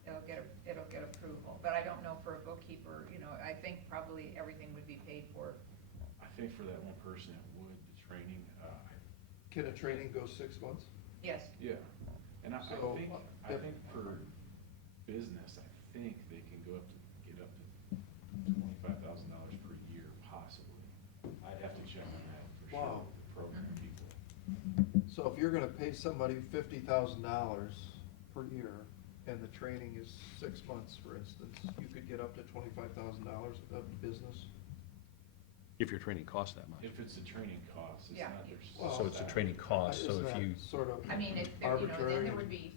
it'll get approval. But I don't know for a bookkeeper, you know, I think probably everything would be paid for. I think for that one person, it would, the training, Can a training go 6 months? Yes. yeah. And I So, think for business, I think they can get up to $25,000 per year, possibly. I'd have to check on that for sure, Wow. with the program people. So if you're going to pay somebody $50,000 per year, and the training is 6 months, for instance, you could get up to $25,000 of business? If your training costs that much. If it's a training cost, it's Yeah. not their. Well, So it's a training cost, so Isn't if that you, sort of I mean, then arbitrary? there would be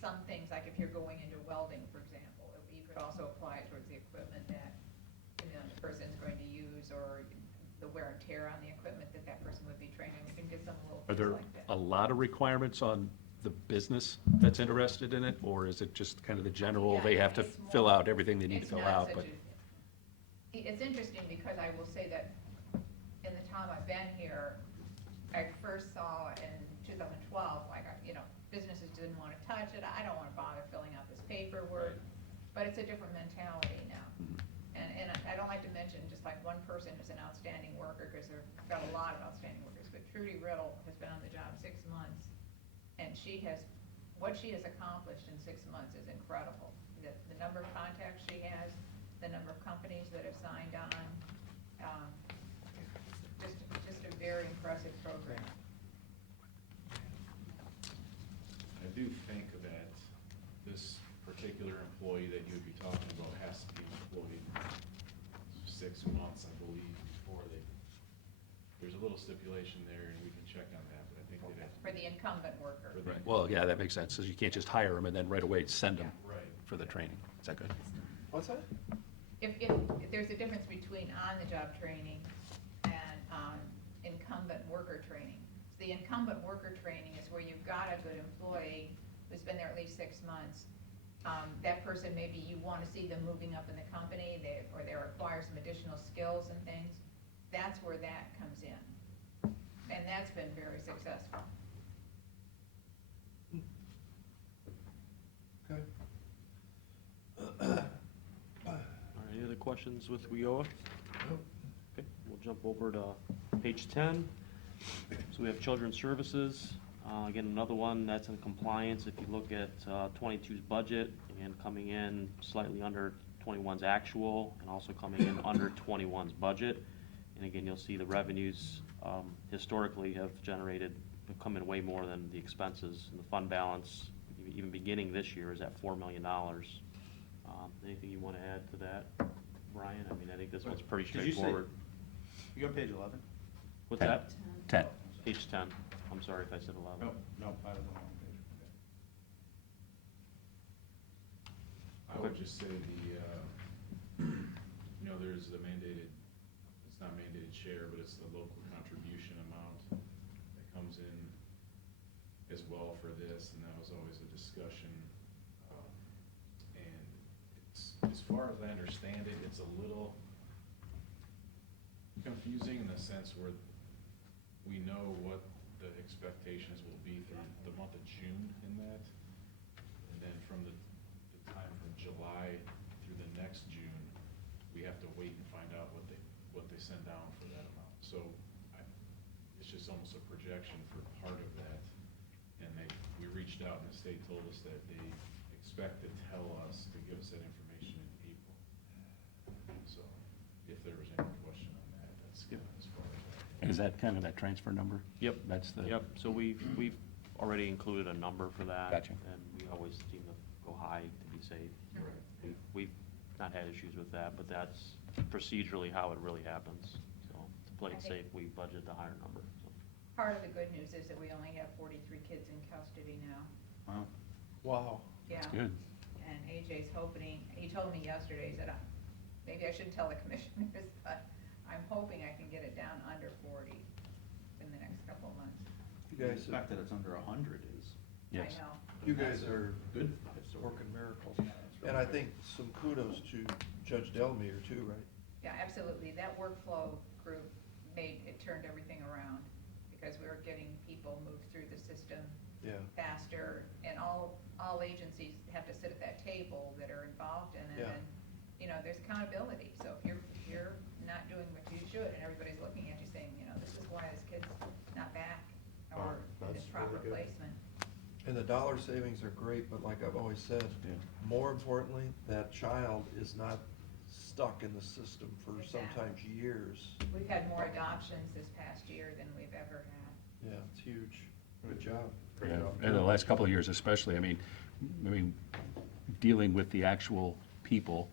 some things, like if you're going into welding, for example, you could also apply towards the equipment that, you know, the person's going to use, or the wear and tear on the equipment that that person would be training. We can get some little Are things there like that. a lot of requirements on the business that's interested in it, or is it just kind of the general, they have to Yeah, it's fill more- out everything they need to it's fill not out, such but? It's interesting because I will say that in the time I've been here, I first saw in 2012, like, businesses didn't want to touch it. I don't want to bother filling out this paperwork, but it's a different mentality now. And I don't like to mention just like one person is an outstanding worker, because I've got a lot of outstanding workers, but Trudy Riddle has been on the job 6 months, and what she has accomplished in 6 months is incredible. The number of contacts she has, the number of companies that have signed on, just a very impressive program. I do think that this particular employee that you would be talking about has to be employed 6 months, I believe, before there's a little stipulation there, and we can check on that, but I think they'd have to. For the incumbent worker. For the- Right, well, yeah, that makes sense, so you can't just hire them and then right away send them Right. for the training. Is that good? What's that? If there's a difference between on-the-job training and incumbent worker training. The incumbent worker training is where you've got a good employee who's been there at least 6 months. That person, maybe you want to see them moving up in the company, or they require some additional skills and things. That's where that comes in. And that's been very successful. Okay. All right, any other questions with WIOA? Nope. Okay, we'll jump over to page 10. So we have Children's Services. Again, another one that's in compliance. If you look at 22's budget, and coming in slightly under 21's actual, and also coming in under 21's budget. And again, you'll see the revenues historically have come in way more than the expenses. And the fund balance, even beginning this year, is at $4 million. Anything you want to add to that, Brian? I mean, I think this one's pretty Did you say- straightforward. You on page 11? What's 10. that? 10. Page 10. I'm sorry if I said 11. No, I was on the wrong page. I would just say there's the mandated, it's not mandated share, but it's the local contribution amount that comes in as well for this, and that was always a discussion. And it's, as far as I understand it, it's a little confusing in the sense where we know what the expectations will be through the month of June in that. And then from the time from July through the next June, we have to wait and find out what they send down for that amount. So it's just almost a projection for part of that. And we reached out and the state told us that they expect to tell us, to give us that information in April. So if there was any question on that, that's kind of as far as that. Is that kind of that transfer number? Yep. That's the. Yep, so we've already included a number for that. Gotcha. And we always seem to go high to be safe. We've not had issues with that, but that's procedurally how it really happens. So to play I it think- safe, we budget the higher number, so. Part of the good news is that we only have 43 kids in custody now. Wow. Wow. Yeah. That's good. And AJ's hoping, he told me yesterday, he said, maybe I shouldn't tell the commissioners, but I'm hoping I can get it down under 40 in the next couple of months. You The guys, fact that it's under 100 is Yes. I know. you guys are good. working miracles. And I think some kudos to Judge Delmeter too, right? Yeah, absolutely. That workflow group turned everything around, because we were getting people moved through the system Yeah. faster, and all agencies have to sit at that table that are involved in it, Yeah. and, there's accountability. So if you're not doing what you should, and everybody's looking at you saying, this is why this kid's not back, or That's this proper really good. placement. And the dollar savings are great, but like I've always said, Yeah. more importantly, that child is not stuck in the system for Exactly. sometimes years. We've had more adoptions this past year than we've ever had. Yeah, it's huge. Good job. Yeah, in the last couple of years especially, I mean, dealing with the actual people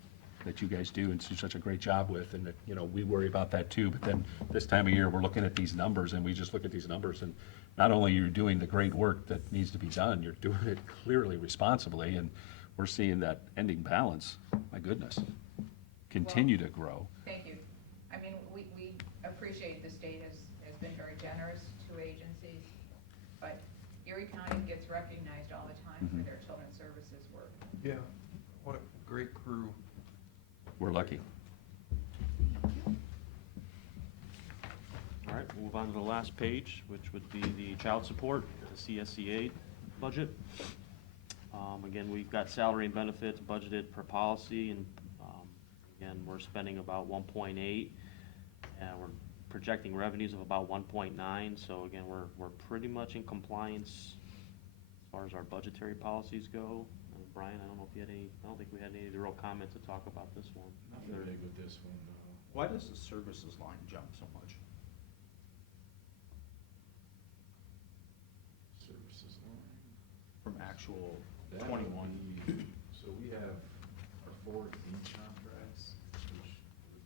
that you guys do and do such a great job with, and that, we worry about that too, but then this time of year, we're looking at these numbers, and we just look at these numbers, and not only are you doing the great work that needs to be done, you're doing it clearly responsibly, and we're seeing that ending balance, my goodness, continue to grow. Thank you. I mean, we appreciate appreciate the state has been very generous to agencies, but Erie County gets recognized all the time for their children's services work. Yeah, what a great crew. We're lucky. All right, we'll move on to the last page, which would be the child support, the CSCA budget. Again, we've got salary and benefits budgeted per policy, and again, we're spending about 1.8, and we're projecting revenues of about 1.9. So again, we're pretty much in compliance as far as our budgetary policies go. Brian, I don't know if you had any. I don't think we had any real comments to talk about this one. Nothing big with this one, Why does the services line jump so much? services line. From actual That 21? would be- So we have our 4 D contracts, which would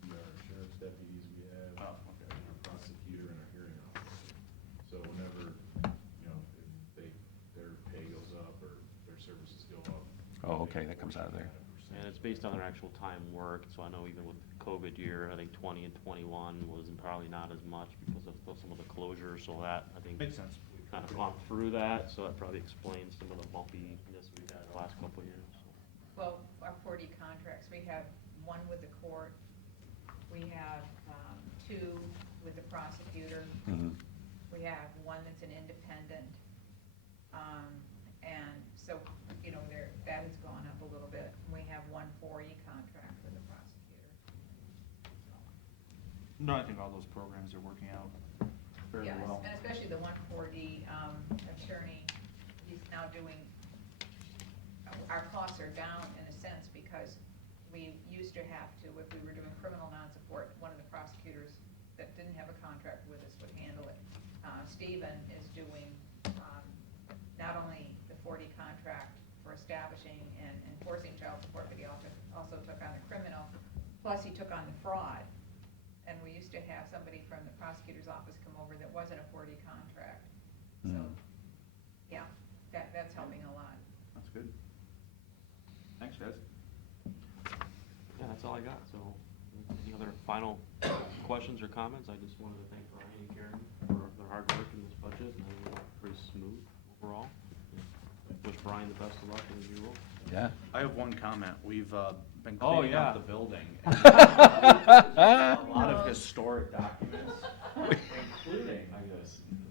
be our sheriff's deputies we have. Oh, okay. And our prosecutor and our hearing officer. So whenever, if their pay goes up or their services go up. Oh, okay, that comes out of there. And it's based on their actual time worked, so I know even with the COVID year, I think 20 and 21 was probably not as much because of some of the closures, so that, I think. Makes sense. We've kind of gone through that, so that probably explains some of the bumpiness we've had the last couple of years. Well, our 40 contracts, we have one with the court, we have 2 with the prosecutor, Mhm. we have one that's an independent, and so, that has gone up a little bit. We have one 4E contract for the prosecutor. No, I think all those programs are working out fairly Yes, well. and especially the one 4D attorney, he's now doing, our costs are down in a sense because we used to have to, if we were doing criminal non-support, one of the prosecutors that didn't have a contract with us would handle it. Stephen is doing not only the 40 contract for establishing and enforcing child support, but he also took on the criminal, plus he took on the fraud. And we used to have somebody from the prosecutor's office come over that wasn't a 40 contract. So, Mm. yeah, that's helping a lot. That's good. Thanks, guys. Yeah, that's all I got, so any other final questions or comments? I just wanted to thank Brian and Karen for their hard work in this budget, and it went pretty smooth overall. Wish Brian the best of luck in his new role. Yeah. I have one comment. We've been Oh, cleaning yeah. up the building. A lot of historic documents, including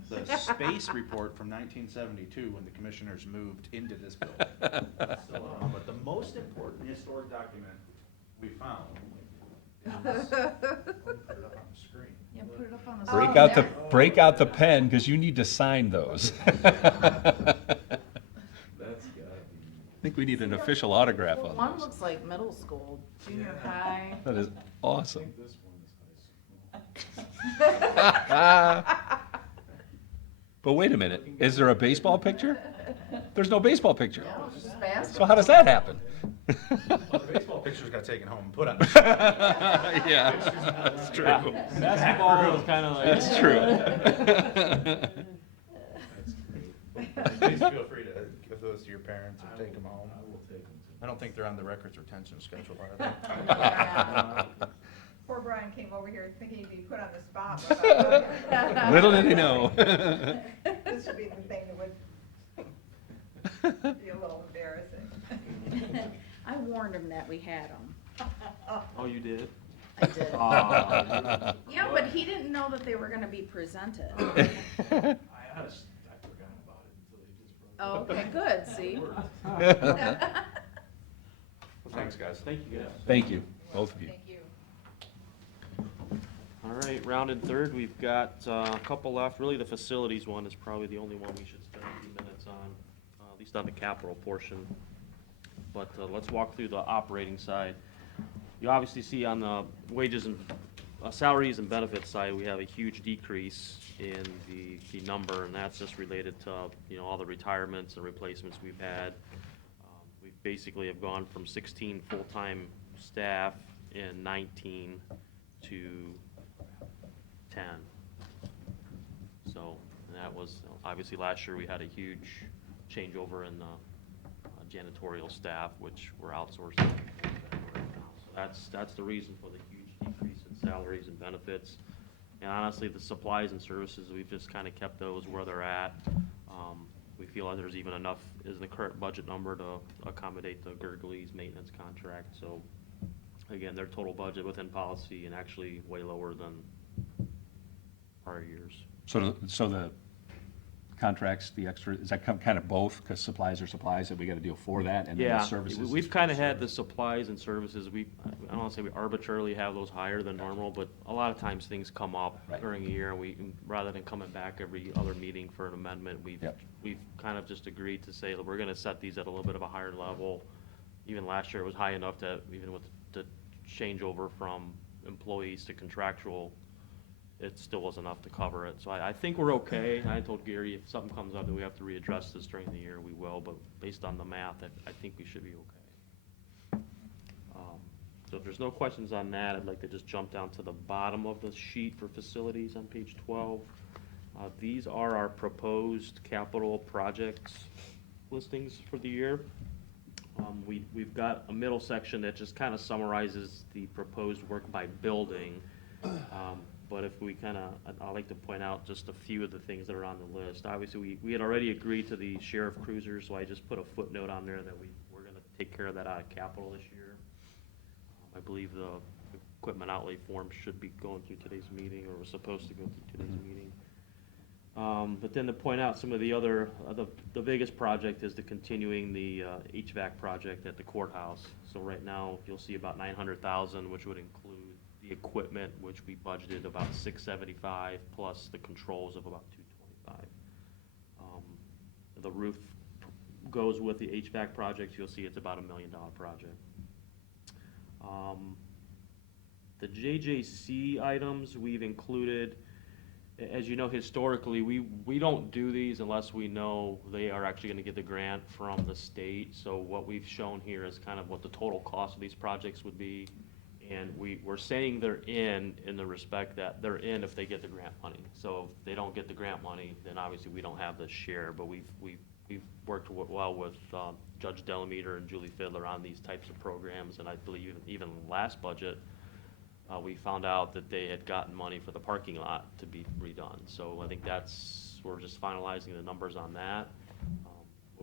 the space report from 1972 when the commissioners moved into this building. But the most important historic document we found is, Put it up on the screen. Yeah, put it up on the. Break out the pen, because you need to sign those. That's gotta be. I think we need an official autograph Well, on one those. looks like middle school, junior high. That is I awesome. think this one is high school. But wait a minute, is there a baseball picture? There's no baseball picture. No, it's just basketball. So how does that happen? well, the baseball pictures got taken home and put on. Yeah, that's true. Basketball was kind of like. That's true. That's great. Please feel free to give those to your parents or take them home. I will take them to. I don't think they're on the records retention schedule, are they? Poor Brian came over here thinking he'd be put on the spot. without- Little did he know. This would be the thing that would be a little embarrassing. I warned him that we had them. Oh, you did? I did. Oh, Yeah, but he didn't know that they were gonna be presented. I forgot about it until they just brought it Oh, up. okay, good, see? Well, thanks, guys. thank you guys. Thank you, both of you. Thank you. All right, rounded third, we've got a couple left. Really, the facilities one is probably the only one we should spend a few minutes on, at least on the capital portion. But let's walk through the operating side. You obviously see on the wages and salaries and benefits side, we have a huge decrease in the number, and that's just related to, all the retirements and replacements we've had. We basically have gone from 16 full-time staff in 19 to 10. So, and that was, obviously last year we had a huge changeover in the janitorial staff, which we're outsourcing. So that's the reason for the huge decrease in salaries and benefits. And honestly, the supplies and services, we've just kind of kept those where they're at. We feel like there's even enough, is the current budget number to accommodate the Gurgley's maintenance contract. So again, their total budget within policy and actually way lower than prior years. So the contracts, the extra, is that kind of both, because supplies are supplies, and we got to deal for that, and then the Yeah, services? we've is kind of for had the service? supplies and services, I don't want to say we arbitrarily have those higher than normal, but a lot of times things come up Right. during a year, and rather than coming back every other meeting for an amendment, Yep. we've kind of just agreed to say that we're gonna set these at a little bit of a higher level. Even last year, it was high enough to, even with the changeover from employees to contractual, it still was enough to cover it. So I think we're okay. I told Gary, if something comes up that we have to readdress this during the year, we will, but based on the math, I think we should be okay. So if there's no questions on that, I'd like to just jump down to the bottom of the sheet for facilities on page 12. These are our proposed capital projects listings for the year. We've got a middle section that just kind of summarizes the proposed work by building. But if we kind of, I'd like to point out just a few of the things that are on the list. Obviously, we had already agreed to the sheriff cruiser, so I just put a footnote on there that we're going to take care of that out of capital this year. I believe the equipment outlay form should be going through today's meeting, or was supposed to go through today's meeting. But then to point out some of the other, the biggest project is the continuing the HVAC project at the courthouse. So right now, you'll see about 900,000, which would include the equipment, which we budgeted about 675, plus the controls of about 225. The roof goes with the HVAC project. You'll see it's about $1 million project. The JJC items we've included. As you know, historically, we don't do these unless we know they are actually gonna get the grant from the state. So what we've shown here is kind of what the total cost of these projects would be. And we're saying they're in the respect that they're in if they get the grant money. So if they don't get the grant money, then obviously we don't have the share. But we've worked well with Judge Delameter and Julie Fiddler on these types of programs. And I believe even last budget, we found out that they had gotten money for the parking lot to be redone. So I think we're just finalizing the numbers on that.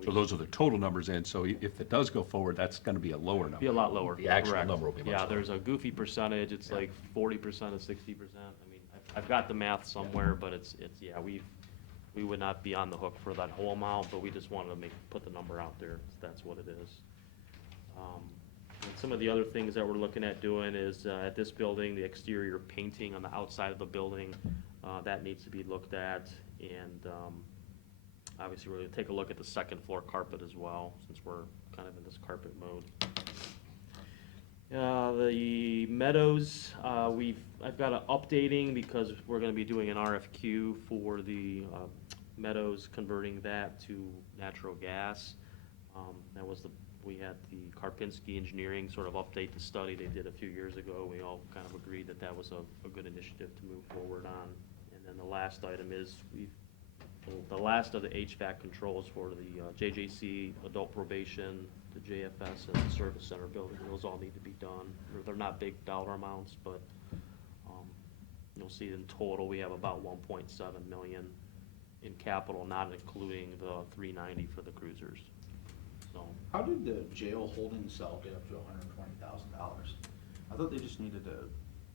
So those are the total numbers in, so if it does go forward, that's gonna be a lower number. Be a lot lower. The actual Correct. number will be much Yeah, lower. there's a goofy percentage, it's like 40% of 60%. I mean, I've got the math somewhere, but it's, yeah, we would not be on the hook for that whole amount, but we just wanted to put the number out there, that's what it is. And some of the other things that we're looking at doing is, at this building, the exterior painting on the outside of the building, that needs to be looked at, and, obviously, we're gonna take a look at the second floor carpet as well, since we're kind of in this carpet mode. The Meadows, I've got an updating because we're gonna be doing an RFQ for the Meadows, converting that to natural gas. We had the Karpinski Engineering sort of update the study they did a few years ago. We all kind of agreed that that was a good initiative to move forward on. And then the last item is the last of the HVAC controls for the JJC, adult probation, the JFS, and the service center building. Those all need to be done. They're not big dollar amounts, but you'll see in total, we have about 1.7 million in capital, not including the 390 for the cruisers. So, How did the jail holding cell get up to $120,000? I thought they just needed to.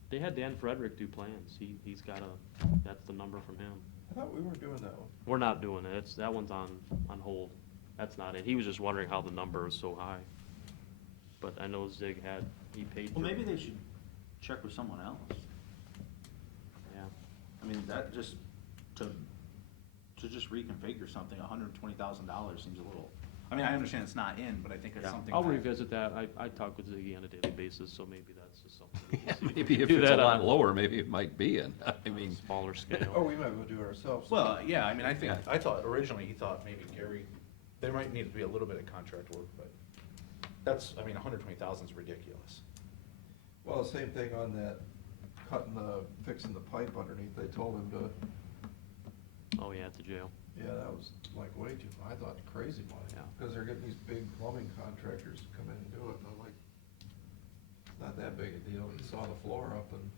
they had Dan Frederick do plans. He's got that's the number from him. I thought we were doing that one. We're not doing it. That one's on hold. That's not it. He was just wondering how the number is so high. But I know Zig he paid. Well, for- maybe they should check with someone else. Yeah. I mean, that just, to just reconfigure something, $120,000 seems a little, I mean, I understand it's not in, but I think it's Yeah. something. I'll that- revisit that. I talk with Ziggy on a daily basis, so maybe that's just something. we can see. Maybe if Do it's a that on lot lower, maybe it might be in, I mean. Smaller Or scale. we might as well do it ourselves. Well, yeah, I mean, I think, Yeah. I thought originally he thought maybe Gary, there might need to be a little bit of contract work, but that's, I mean, 120,000 is ridiculous. Well, the same thing on that, fixing the pipe underneath, they told him to, Oh, yeah, at the jail. yeah, that was like way too, I thought crazy money. Yeah. Cause they're getting these big plumbing contractors to come in and do it, and I'm like, it's not that big a deal, you saw the floor up and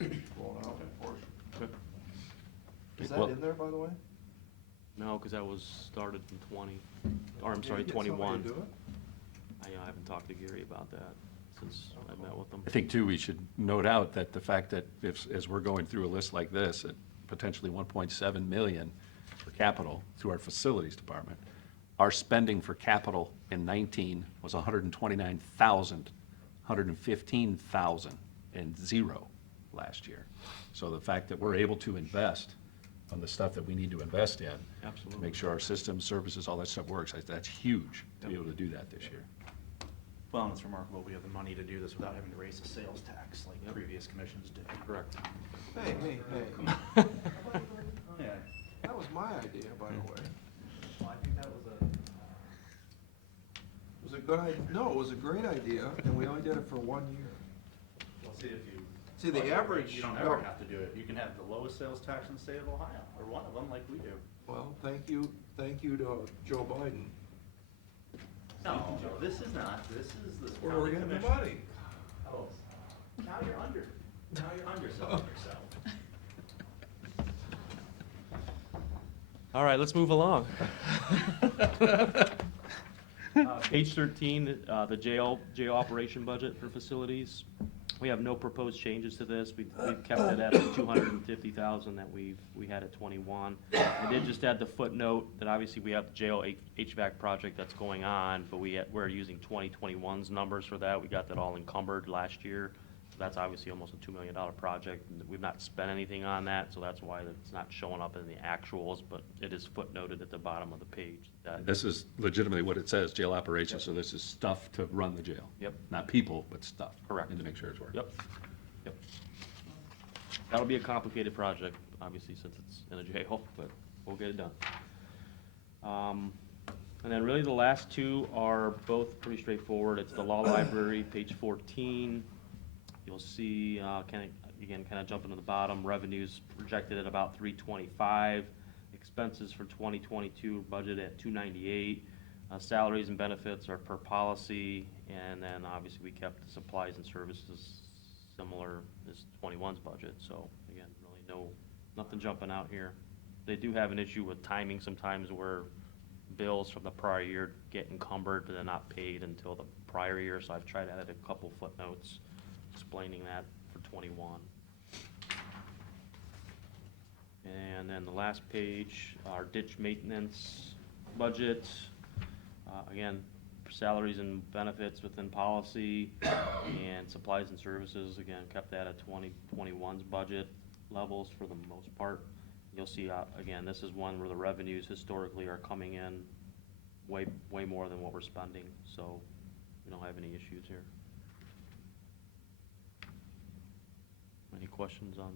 Rolled out in portion. Is Well- that in there, by the way? No, because that was started in 20, or I'm Did sorry, you get somebody to 21. do it? I haven't talked to Gary about that since I met with him. I think too, we should note out that the fact that if, as we're going through a list like this, at potentially 1.7 million for capital through our facilities department, our spending for capital in 19 was 129,000, 115,000, and zero last year. So the fact that we're able to invest on the stuff that we need to invest in, to Absolutely. make sure our systems, services, all that stuff works, that's huge to be able to do that this year. Well, and it's remarkable we have the money to do this without having to raise the sales tax like Yep. previous commissions did. Correct. Hey, hey, hey. Yeah. That was my idea, by the way. Well, I think that was It was a good idea. No, it was a great idea, and we only did it for 1 year. well, see, if you. See, the average. You don't no. ever have to do it. You can have the lowest sales tax in the state of Ohio, or one of them, like we do. Well, thank you to Joe Biden. No, this is not, this is the. Where we're county getting the commission. money. Oh, now you're underselling yourself. All right, let's move along. Page 13, the jail operation budget for facilities. We have no proposed changes to this. We've kept it at the 250,000 that we had at 21. I did just add the footnote that obviously we have the jail HVAC project that's going on, but we're using 2021's numbers for that. We got that all encumbered last year. That's obviously almost a $2 million project. We've not spent anything on that, so that's why it's not showing up in the actuals, but it is footnoted at the bottom of the page. That This is legitimately what it says, jail operations, so this is stuff to run the jail. Yep. Not people, but stuff. Correct. And to make sure it's working. Yep, yep. That'll be a complicated project, obviously, since it's in a jail, but we'll get it done. And then really the last two are both pretty straightforward. It's the law library, page 14. You'll see, kind of jumping to the bottom, revenues projected at about 325, expenses for 2022 budget at 298. Salaries and benefits are per policy, and then obviously we kept the supplies and services similar as 21's budget. So again, really nothing jumping out here. They do have an issue with timing sometimes where bills from the prior year get encumbered, but they're not paid until the prior year. So I've tried to add a couple footnotes explaining that for 21. And then the last page, our ditch maintenance budget. Again, salaries and benefits within policy, and supplies and services, again, kept that at 2021's budget levels for the most part. You'll see, again, this is one where the revenues historically are coming in way more than what we're spending, so we don't have any issues here. Any questions on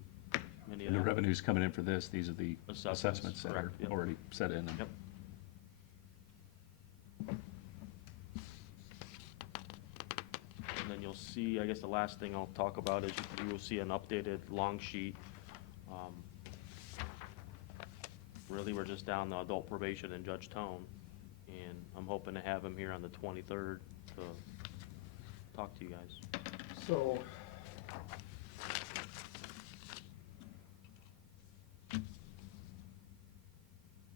any of And the that? revenues coming in for this, these are the Assessments, assessments that are correct, yep. already set in. Yep. And then you'll see, I guess the last thing I'll talk about is you will see an updated long sheet. Really, we're just down the adult probation and Judge Tone, and I'm hoping to have him here on the 23rd to talk to you guys. So,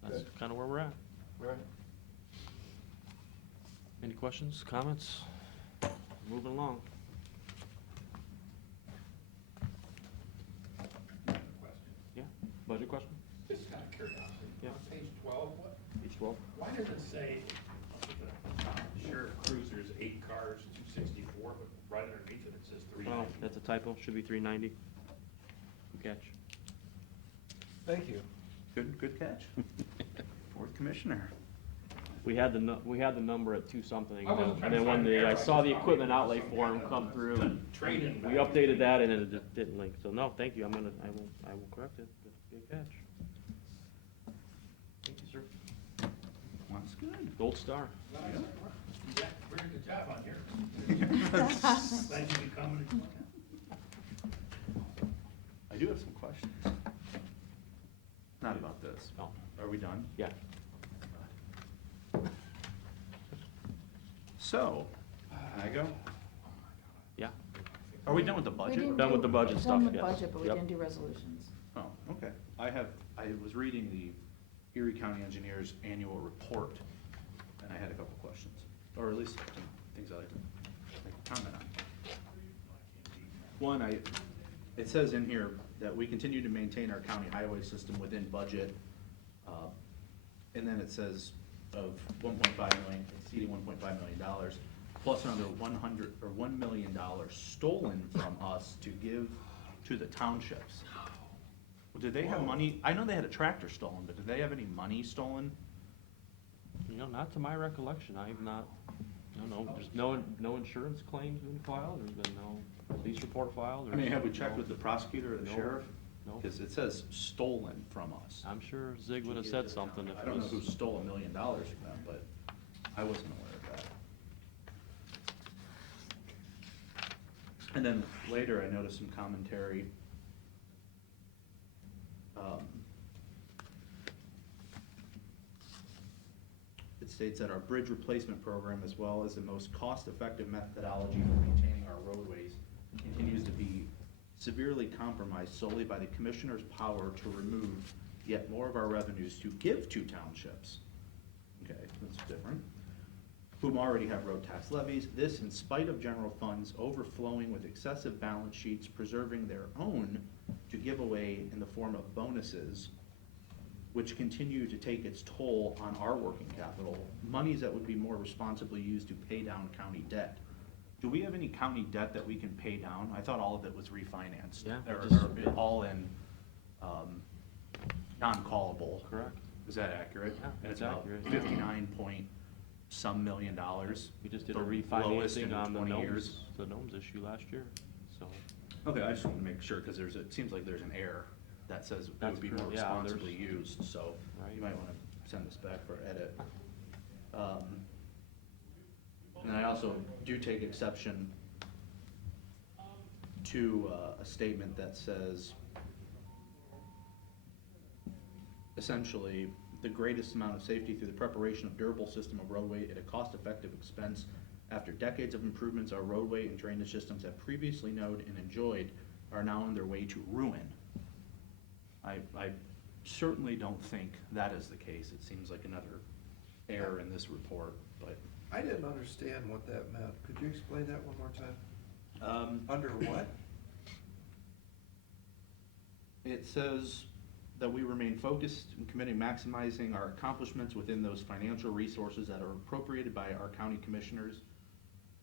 That's kind of where we're at. right, Any questions, comments? Moving along. Yeah, budget question? Just kind of curiosity. Yeah. On page 12, Page 12? why does it say Sheriff Cruiser's 8 cars, 264, but right underneath it, it says Oh, 390? that's a typo, should be 390. Good catch. thank you. Good catch. Fourth commissioner. We had the number at two something, I wasn't and trying to then when find an error, I I saw the just thought equipment maybe outlay some form kind of come through, trade-in we value. updated that and it didn't link, so no, thank you, I will correct it, good catch. Thank you, sir. That's good. Gold star. You did a very good job on here. Glad you could come and explain it. I do have some questions. Not about this. Oh, Are we done? yeah. So, I go? Yeah. Are we done with the We budget? didn't Done with do- the budget stuff, Done with yes. budget, but we Yep. didn't do resolutions. Oh, okay. I was reading the Erie County Engineer's annual report, and I had a couple questions, or at least some things I'd like to make a comment on. One, it says in here that we continue to maintain our county highway system within budget, and then it says of 1.5 million, exceeding $1.5 million, plus another $1 million stolen from us to give to the townships. Did they have money? I know they had a tractor stolen, but did they have any money stolen? You know, not to my recollection, I've not, there's no insurance claims been filed, there's been no police report filed. I mean, have we there's checked no- with the prosecutor or the No. sheriff? No. Because it says stolen from us. I'm sure Zig would have said something if I it don't know was. who stole $1 million from them, but I wasn't aware of that. And then later, I noticed some commentary. It states that our bridge replacement program, as well as the most cost-effective methodology for maintaining our roadways, continues to be severely compromised solely by the commissioner's power to remove yet more of our revenues to give to townships. Okay, that's different. Whom already have road tax levies, this in spite of general funds overflowing with excessive balance sheets, preserving their own to give away in the form of bonuses, which continue to take its toll on our working capital, monies that would be more responsibly used to pay down county debt. Do we have any county debt that we can pay down? I thought all of it was refinanced. Yeah, Or just- all in, non-callable. Correct. Is that accurate? Yeah, And it's that's about accurate. 59 point some million dollars. We just did a the lowest in refinancing on the 20 gnomes, years. the gnomes issue last year, so. Okay, I just want to make sure, because it seems like there's an error that says it That's would be more correct. Yeah, there's- responsibly used, so Right. you might want to send this back for edit. And I also do take exception to a statement that says, essentially, the greatest amount of safety through the preparation of durable system of roadway at a cost-effective expense. After decades of improvements, our roadway and drainage systems have previously known and enjoyed are now on their way to ruin. I certainly don't think that is the case. It seems like another error in this report, but. I didn't understand what that meant. Could you explain that one more time? Under what? It says that we remain focused and committed to maximizing our accomplishments within those financial resources that are appropriated by our county commissioners.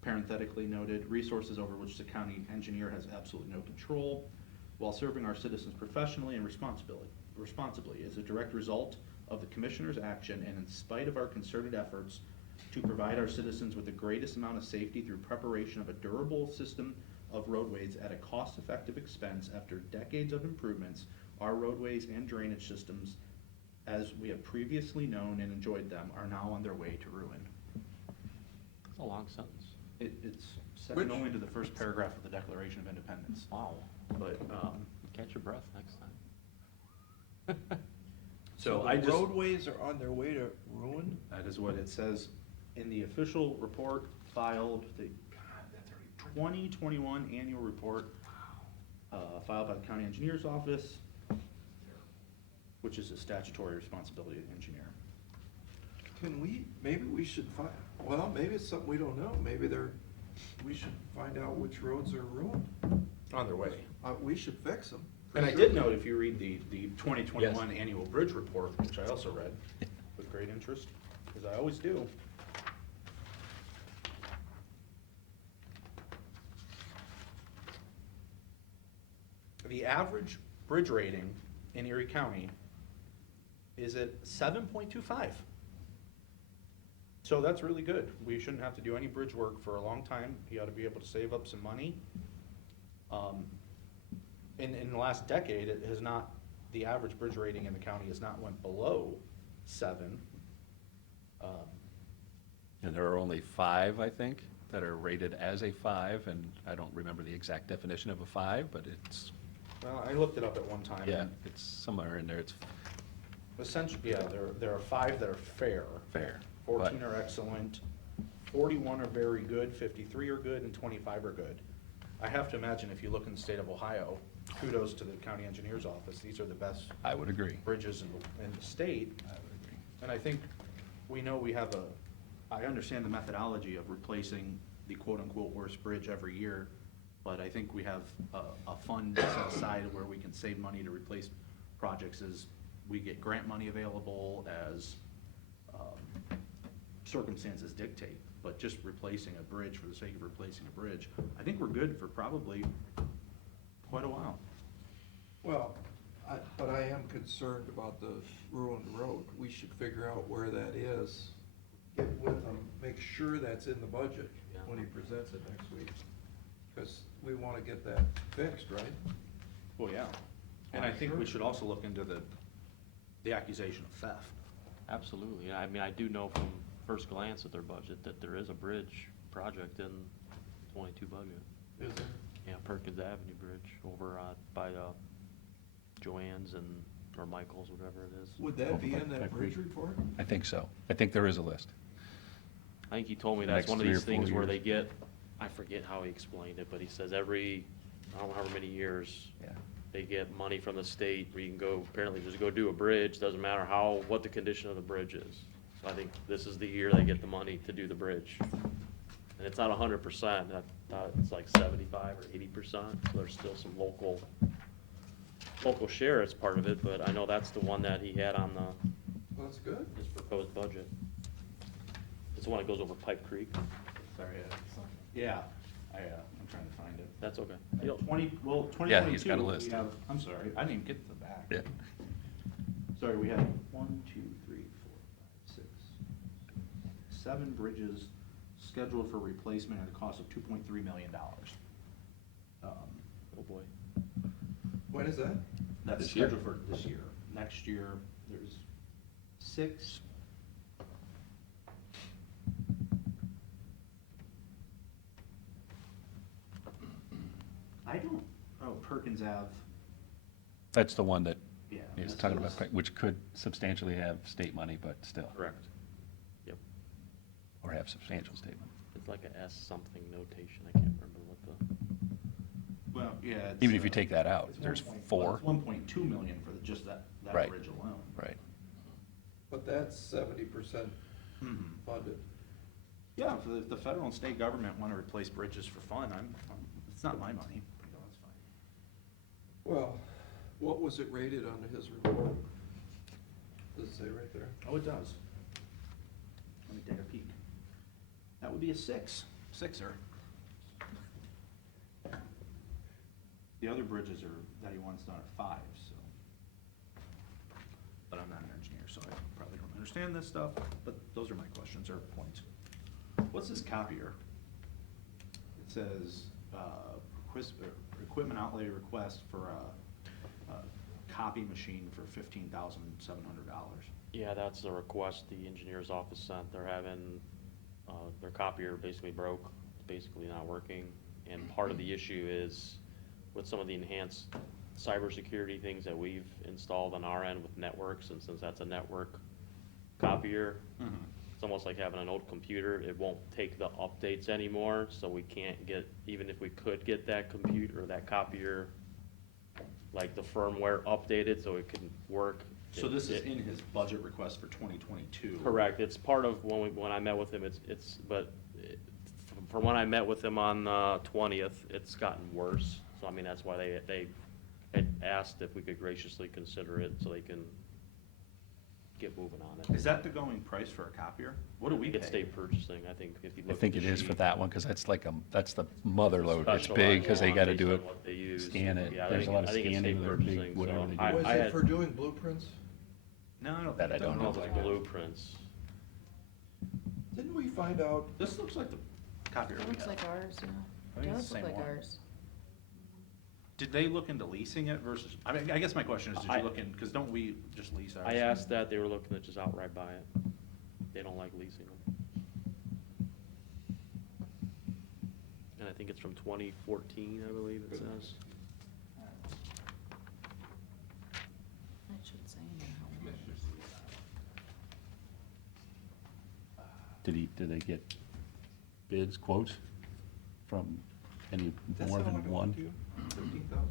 Parenthetically noted, resources over which the county engineer has absolutely no control, while serving our citizens professionally and responsibly as a direct result of the commissioner's action and in spite of our concerted efforts to provide our citizens with the greatest amount of safety through preparation of a durable system of roadways at a cost-effective expense after decades of improvements, our roadways and drainage systems, as we have previously known and enjoyed them, are now on their way to ruin. It's a long sentence. It's second Which- only to the first paragraph of the Declaration of Independence. Wow. But, Catch your breath next time. so the I just. roadways are on their way to ruin? That is what it says in the official report filed, the 2021 annual report, filed by the county engineer's office, which is a statutory responsibility of the engineer. Maybe we should well, maybe it's something we don't know. Maybe we should find out which roads are ruined. On their way. We should fix them. And I did note, if you read the 2021 annual bridge report, which I also read with great interest, because I always do. The average bridge rating in Erie County is at 7.25. So that's really good. We shouldn't have to do any bridge work for a long time. You ought to be able to save up some money. In the last decade, it has not, the average bridge rating in the county has not went below 7. And there are only 5, I think, that are rated as a 5, and I don't remember the exact definition of a 5, but it's, Well, I looked it up at one time. yeah, and it's somewhere in there, it's Essentially, yeah, there are 5 that are fair. fair. 14 But- are excellent, 41 are very good, 53 are good, and 25 are good. I have to imagine if you look in the state of Ohio, kudos to the county engineer's office, these are the best I would agree. bridges in the state. And I think we know we have I understand the methodology of replacing the quote-unquote worst bridge every year, but I think we have a fund set aside where we can save money to replace projects as we get grant money available, as circumstances dictate. But just replacing a bridge for the sake of replacing a bridge, I think we're good for probably quite a while. Well, but I am concerned about the ruined road. We should figure out where that is, get with him, make sure that's in the budget when he presents it next week. Because we want to get that fixed, right? Well, yeah. And I think we should also look into the accusation of theft. Absolutely. I mean, I do know from first glance at their budget that there is a bridge project in 22 budget. Is there? Yeah, Perkins Avenue Bridge over by Joanne's or Michael's, whatever it is. Would that be in that bridge report? I think so. I think there is a list. I think he told me The that's next one of 3 or these 4 things where years. they get, I forget how he explained it, but he says every, I don't know how many years, Yeah. they get money from the state where you can go, apparently just go do a bridge, doesn't matter what the condition of the bridge is. So I think this is the year they get the money to do the bridge. And it's not 100%, I thought it's like 75 or 80%, so there's still some local share as part of it, but I know that's the one that he had on Well, that's good. his proposed budget. It's the one that goes over Pipe Creek. Sorry, yeah, I'm trying to find it. That's okay. You'll- 2022. Yeah, he's got a list. We have, I'm sorry, I didn't even get to the back. Yeah. Sorry, we have 1, 2, 3, 4, 5, 6, 7 bridges scheduled for replacement at a cost of $2.3 million. Oh, boy. When is that? That's This year? scheduled for this year. Next year, there's 6. I don't, Perkins Ave, That's the one that yeah. he's this talking is- about, which could substantially have state money, but still, Correct. Yep. or have substantial state money. It's like a S something notation. I can't remember what the, Well, yeah. it's, Even if you take that out, it's there's 1.4 4. 1.2 million for just that Right. bridge alone. Right. But that's 70% funded. Yeah, if the federal and state government want to replace bridges for fun, it's not my money. You know, it's fine. Well, what was it rated on his report? Does it say right there? Oh, it does. Let me take a peek. That would be a 6. 6er. The other bridges that he wants done at 5, so. But I'm not an engineer, so I probably don't understand this stuff, but those are my questions or points. What's this copier? It says, equipment outlay request for a copy machine for $15,700. yeah, that's the request the engineer's office sent. They're having, their copier basically broke, it's basically not working. And part of the issue is with some of the enhanced cybersecurity things that we've installed on our end with networks, and since that's a network copier, it's almost like having an old computer. It won't take the updates anymore, so we can't get, even if we could get that computer or that copier, like the firmware updated so it can work. So this is in his budget request for 2022? Correct. It's part of when I met with him, from when I met with him on the 20th, it's gotten worse. So I mean, that's why they had asked if we could graciously consider it so they can get moving on it. Is that the going price for a copier? What do we pay? It's state purchasing, I think, if you I look at think the it is for sheet. that one, because that's like that's the mother load. It's Specialized big, because they one gotta based do on it, what they use. scan it. Yeah, I There's a think- lot of I think it's scanning state with their big, purchasing, whatever so they do. I Was had- it for doing blueprints? No, I don't. That I don't I don't know know. if it's blueprints. Didn't we find out, This looks like the copier It we looks have. like ours, I yeah. think It it's does the look same like one. ours. Did they look into leasing it versus, I mean, I guess my question is, did I- you look in, because don't we just lease ours? I asked that, they were looking to just outright buy it. They don't like leasing them. And I think it's from 2014, I believe it says. That should say in there how much. Did they get bids, quotes from any That more sound than like a lot one. to you? 15,000?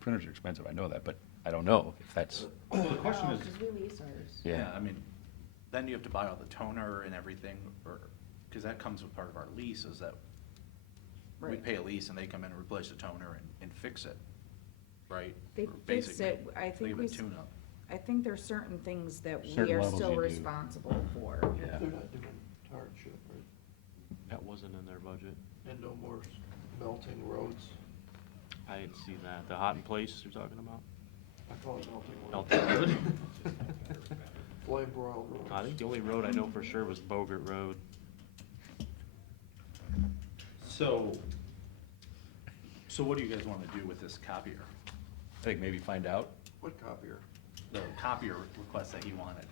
Printers are expensive, I know that, but I don't know if that's, The question is, Because we lease ours. yeah. I mean, then you have to buy all the toner and everything, or, because that comes with part of our lease, is that we Right. pay a lease and they come in and replace the toner and fix it, right? They Or fix basically, it, I they think give we, it tune-up. I think there's certain things that we Certain are levels still you do. responsible for. Yeah. They're not doing hardship, right? That wasn't in their budget. And no more melting roads. I didn't see that. The hot in place you're talking about? I call it melting Melting roads. road? Flame broiled roads. I think the only road I know for sure was Bogert Road. So what do you guys want to do with this copier? I think maybe find out. What copier? The copier request that he wanted.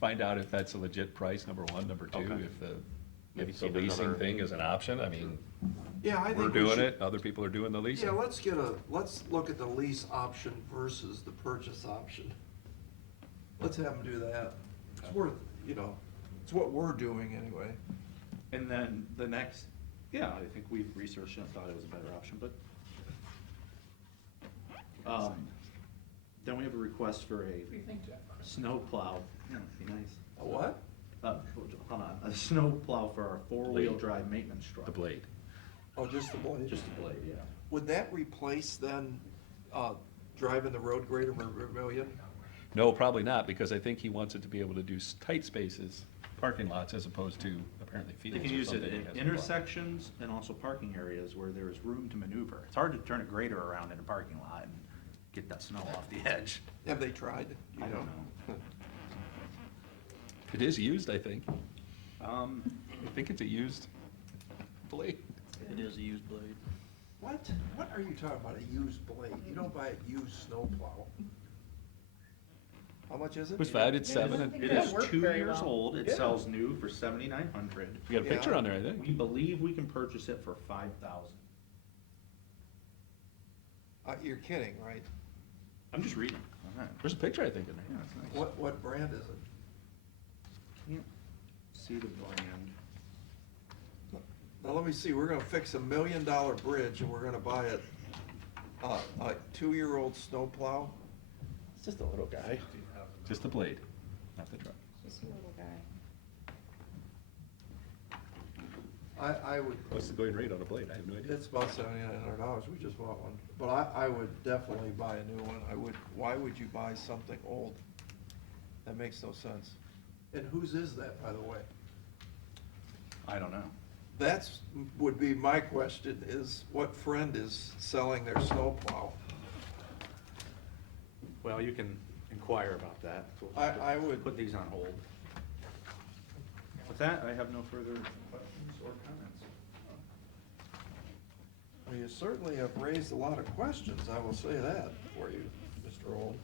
Find out if that's a legit price, number one. Number two, Okay. Maybe if see the if there's leasing other- thing is an option. I mean, Yeah, I we're think we doing should. it, other people are doing the leasing. Yeah, let's look at the lease option versus the purchase option. Let's have them do that. It's worth, it's what we're doing anyway. And then the next, yeah, I think we've researched it and thought it was a better option, but. Then we have a request for a What do you think, Jeff? snow plow. Yeah, it'd be nice. A what? Hold on, a snow plow for our four-wheel Blade. drive maintenance truck. The blade. Oh, just the blade? Just a blade, yeah. Would that replace then, driving the road grader for Vermillion? No, probably not, because I think he wants it to be able to do tight spaces, parking lots, as opposed to apparently They fields can or use something. it he in hasn't intersections and also parking areas where there is room to maneuver. It's hard to turn a grader around in a parking lot and get that snow off the edge. Have they tried? I don't know. bought. It is used, I think. I think it's a used blade. It is a used blade. What? What are you talking about, a used blade? You don't buy a used snowplow. How much is it? It was valued at seven, and It That is worked 2 very years well. old. It Yeah. sells new for $7,900. we got a picture Yeah. on there, I We think. believe we can purchase it for $5,000. You're kidding, right? I'm just reading. There's a picture, I think, in there. Yeah, that's nice. What brand is it? Can't see the brand. Now, let me see, we're gonna fix $1 million bridge and we're gonna buy a 2-year-old snowplow? It's just a little guy. Just the blade, not the truck. Just a little guy. I would, What's the going rate on a blade? I have no idea. it's about $7,900, we just bought one. But I would definitely buy a new one. Why would you buy something old? That makes no sense. And whose is that, by the way? I don't know. Would be my question, is what friend is selling their snowplow? Well, you can inquire about that. I would- Put these on hold. With that, I have no further questions or comments. Well, you certainly have raised a lot of questions, I will say that for you, Mr. Old.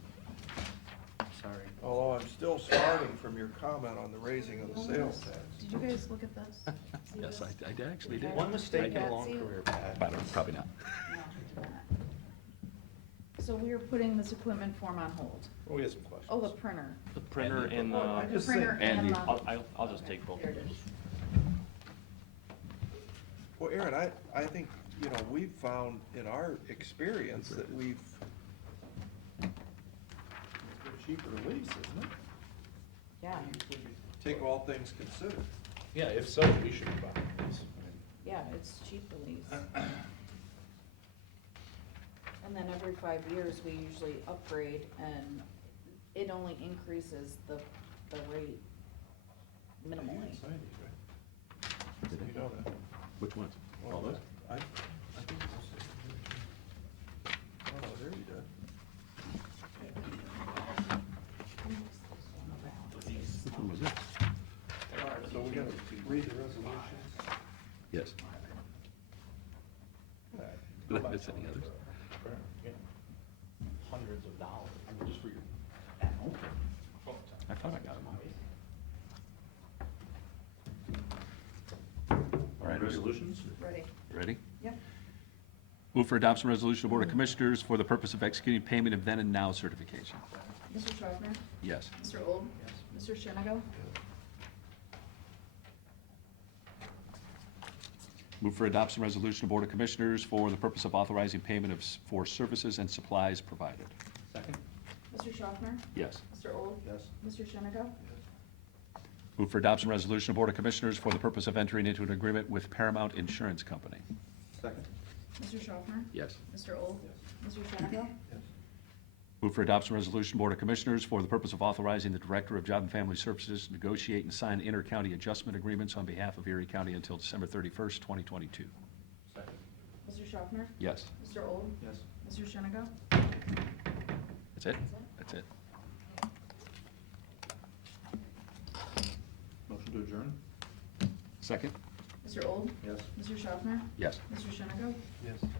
Sorry. Although I'm still smarting from your comment on the raising of the sales tax. Did you guys look at this? See Yes, this? I actually did. One mistake in Yeah, a long see- career, Pat. But probably not. No, I did not. So we are putting this equipment form on hold. Well, we had some questions. Oh, the printer. The printer and Oh, I the, just The printer think- and the. I'll just take both There of it those. is. Well, Aaron, I think, we've found in our experience that we've, it's a cheaper lease, isn't it? Yeah, Take all things considered. Yeah, if so, we should be buying these. yeah, it's cheap release. And then every 5 years, we usually upgrade, and it only increases the rate minimally. You know that. Which ones? All those? I think it's. Oh, no, there you did. Which one was this? All right, so we gotta read the resolutions. Yes. Did I miss any others? Hundreds of dollars, I mean, just for your, at home. I thought I got them all. All right, Resolutions? Ready? ready? Yep. Move for adoption resolution of the Board of Commissioners for the purpose of executing payment of then and now certification. Mr. Treffner? Yes. Mr. Old? Mr. Shinnigo? Move for adoption resolution of Board of Commissioners for the purpose of authorizing payment for services and supplies provided. Second? Mr. Schaffner? Yes. Mr. Old? Yes. Mr. Shenega? Move for adoption resolution of Board of Commissioners for the purpose of entering into an agreement with Paramount Insurance Company. Second? Mr. Schaffner? Yes. Mr. Old? Mr. Shenega? Move for adoption resolution Board of Commissioners for the purpose of authorizing the Director of Job and Family Services to negotiate and sign inter-county adjustment agreements on behalf of Erie County until December 31st, 2022. Second? Mr. Schaffner? Yes. Mr. Old? Yes. Mr. Shenega? That's it? That's it. Motion to adjourn? Second? Mr. Old? Yes. Mr. Schaffner? Yes. Mr. Shenega? Yes.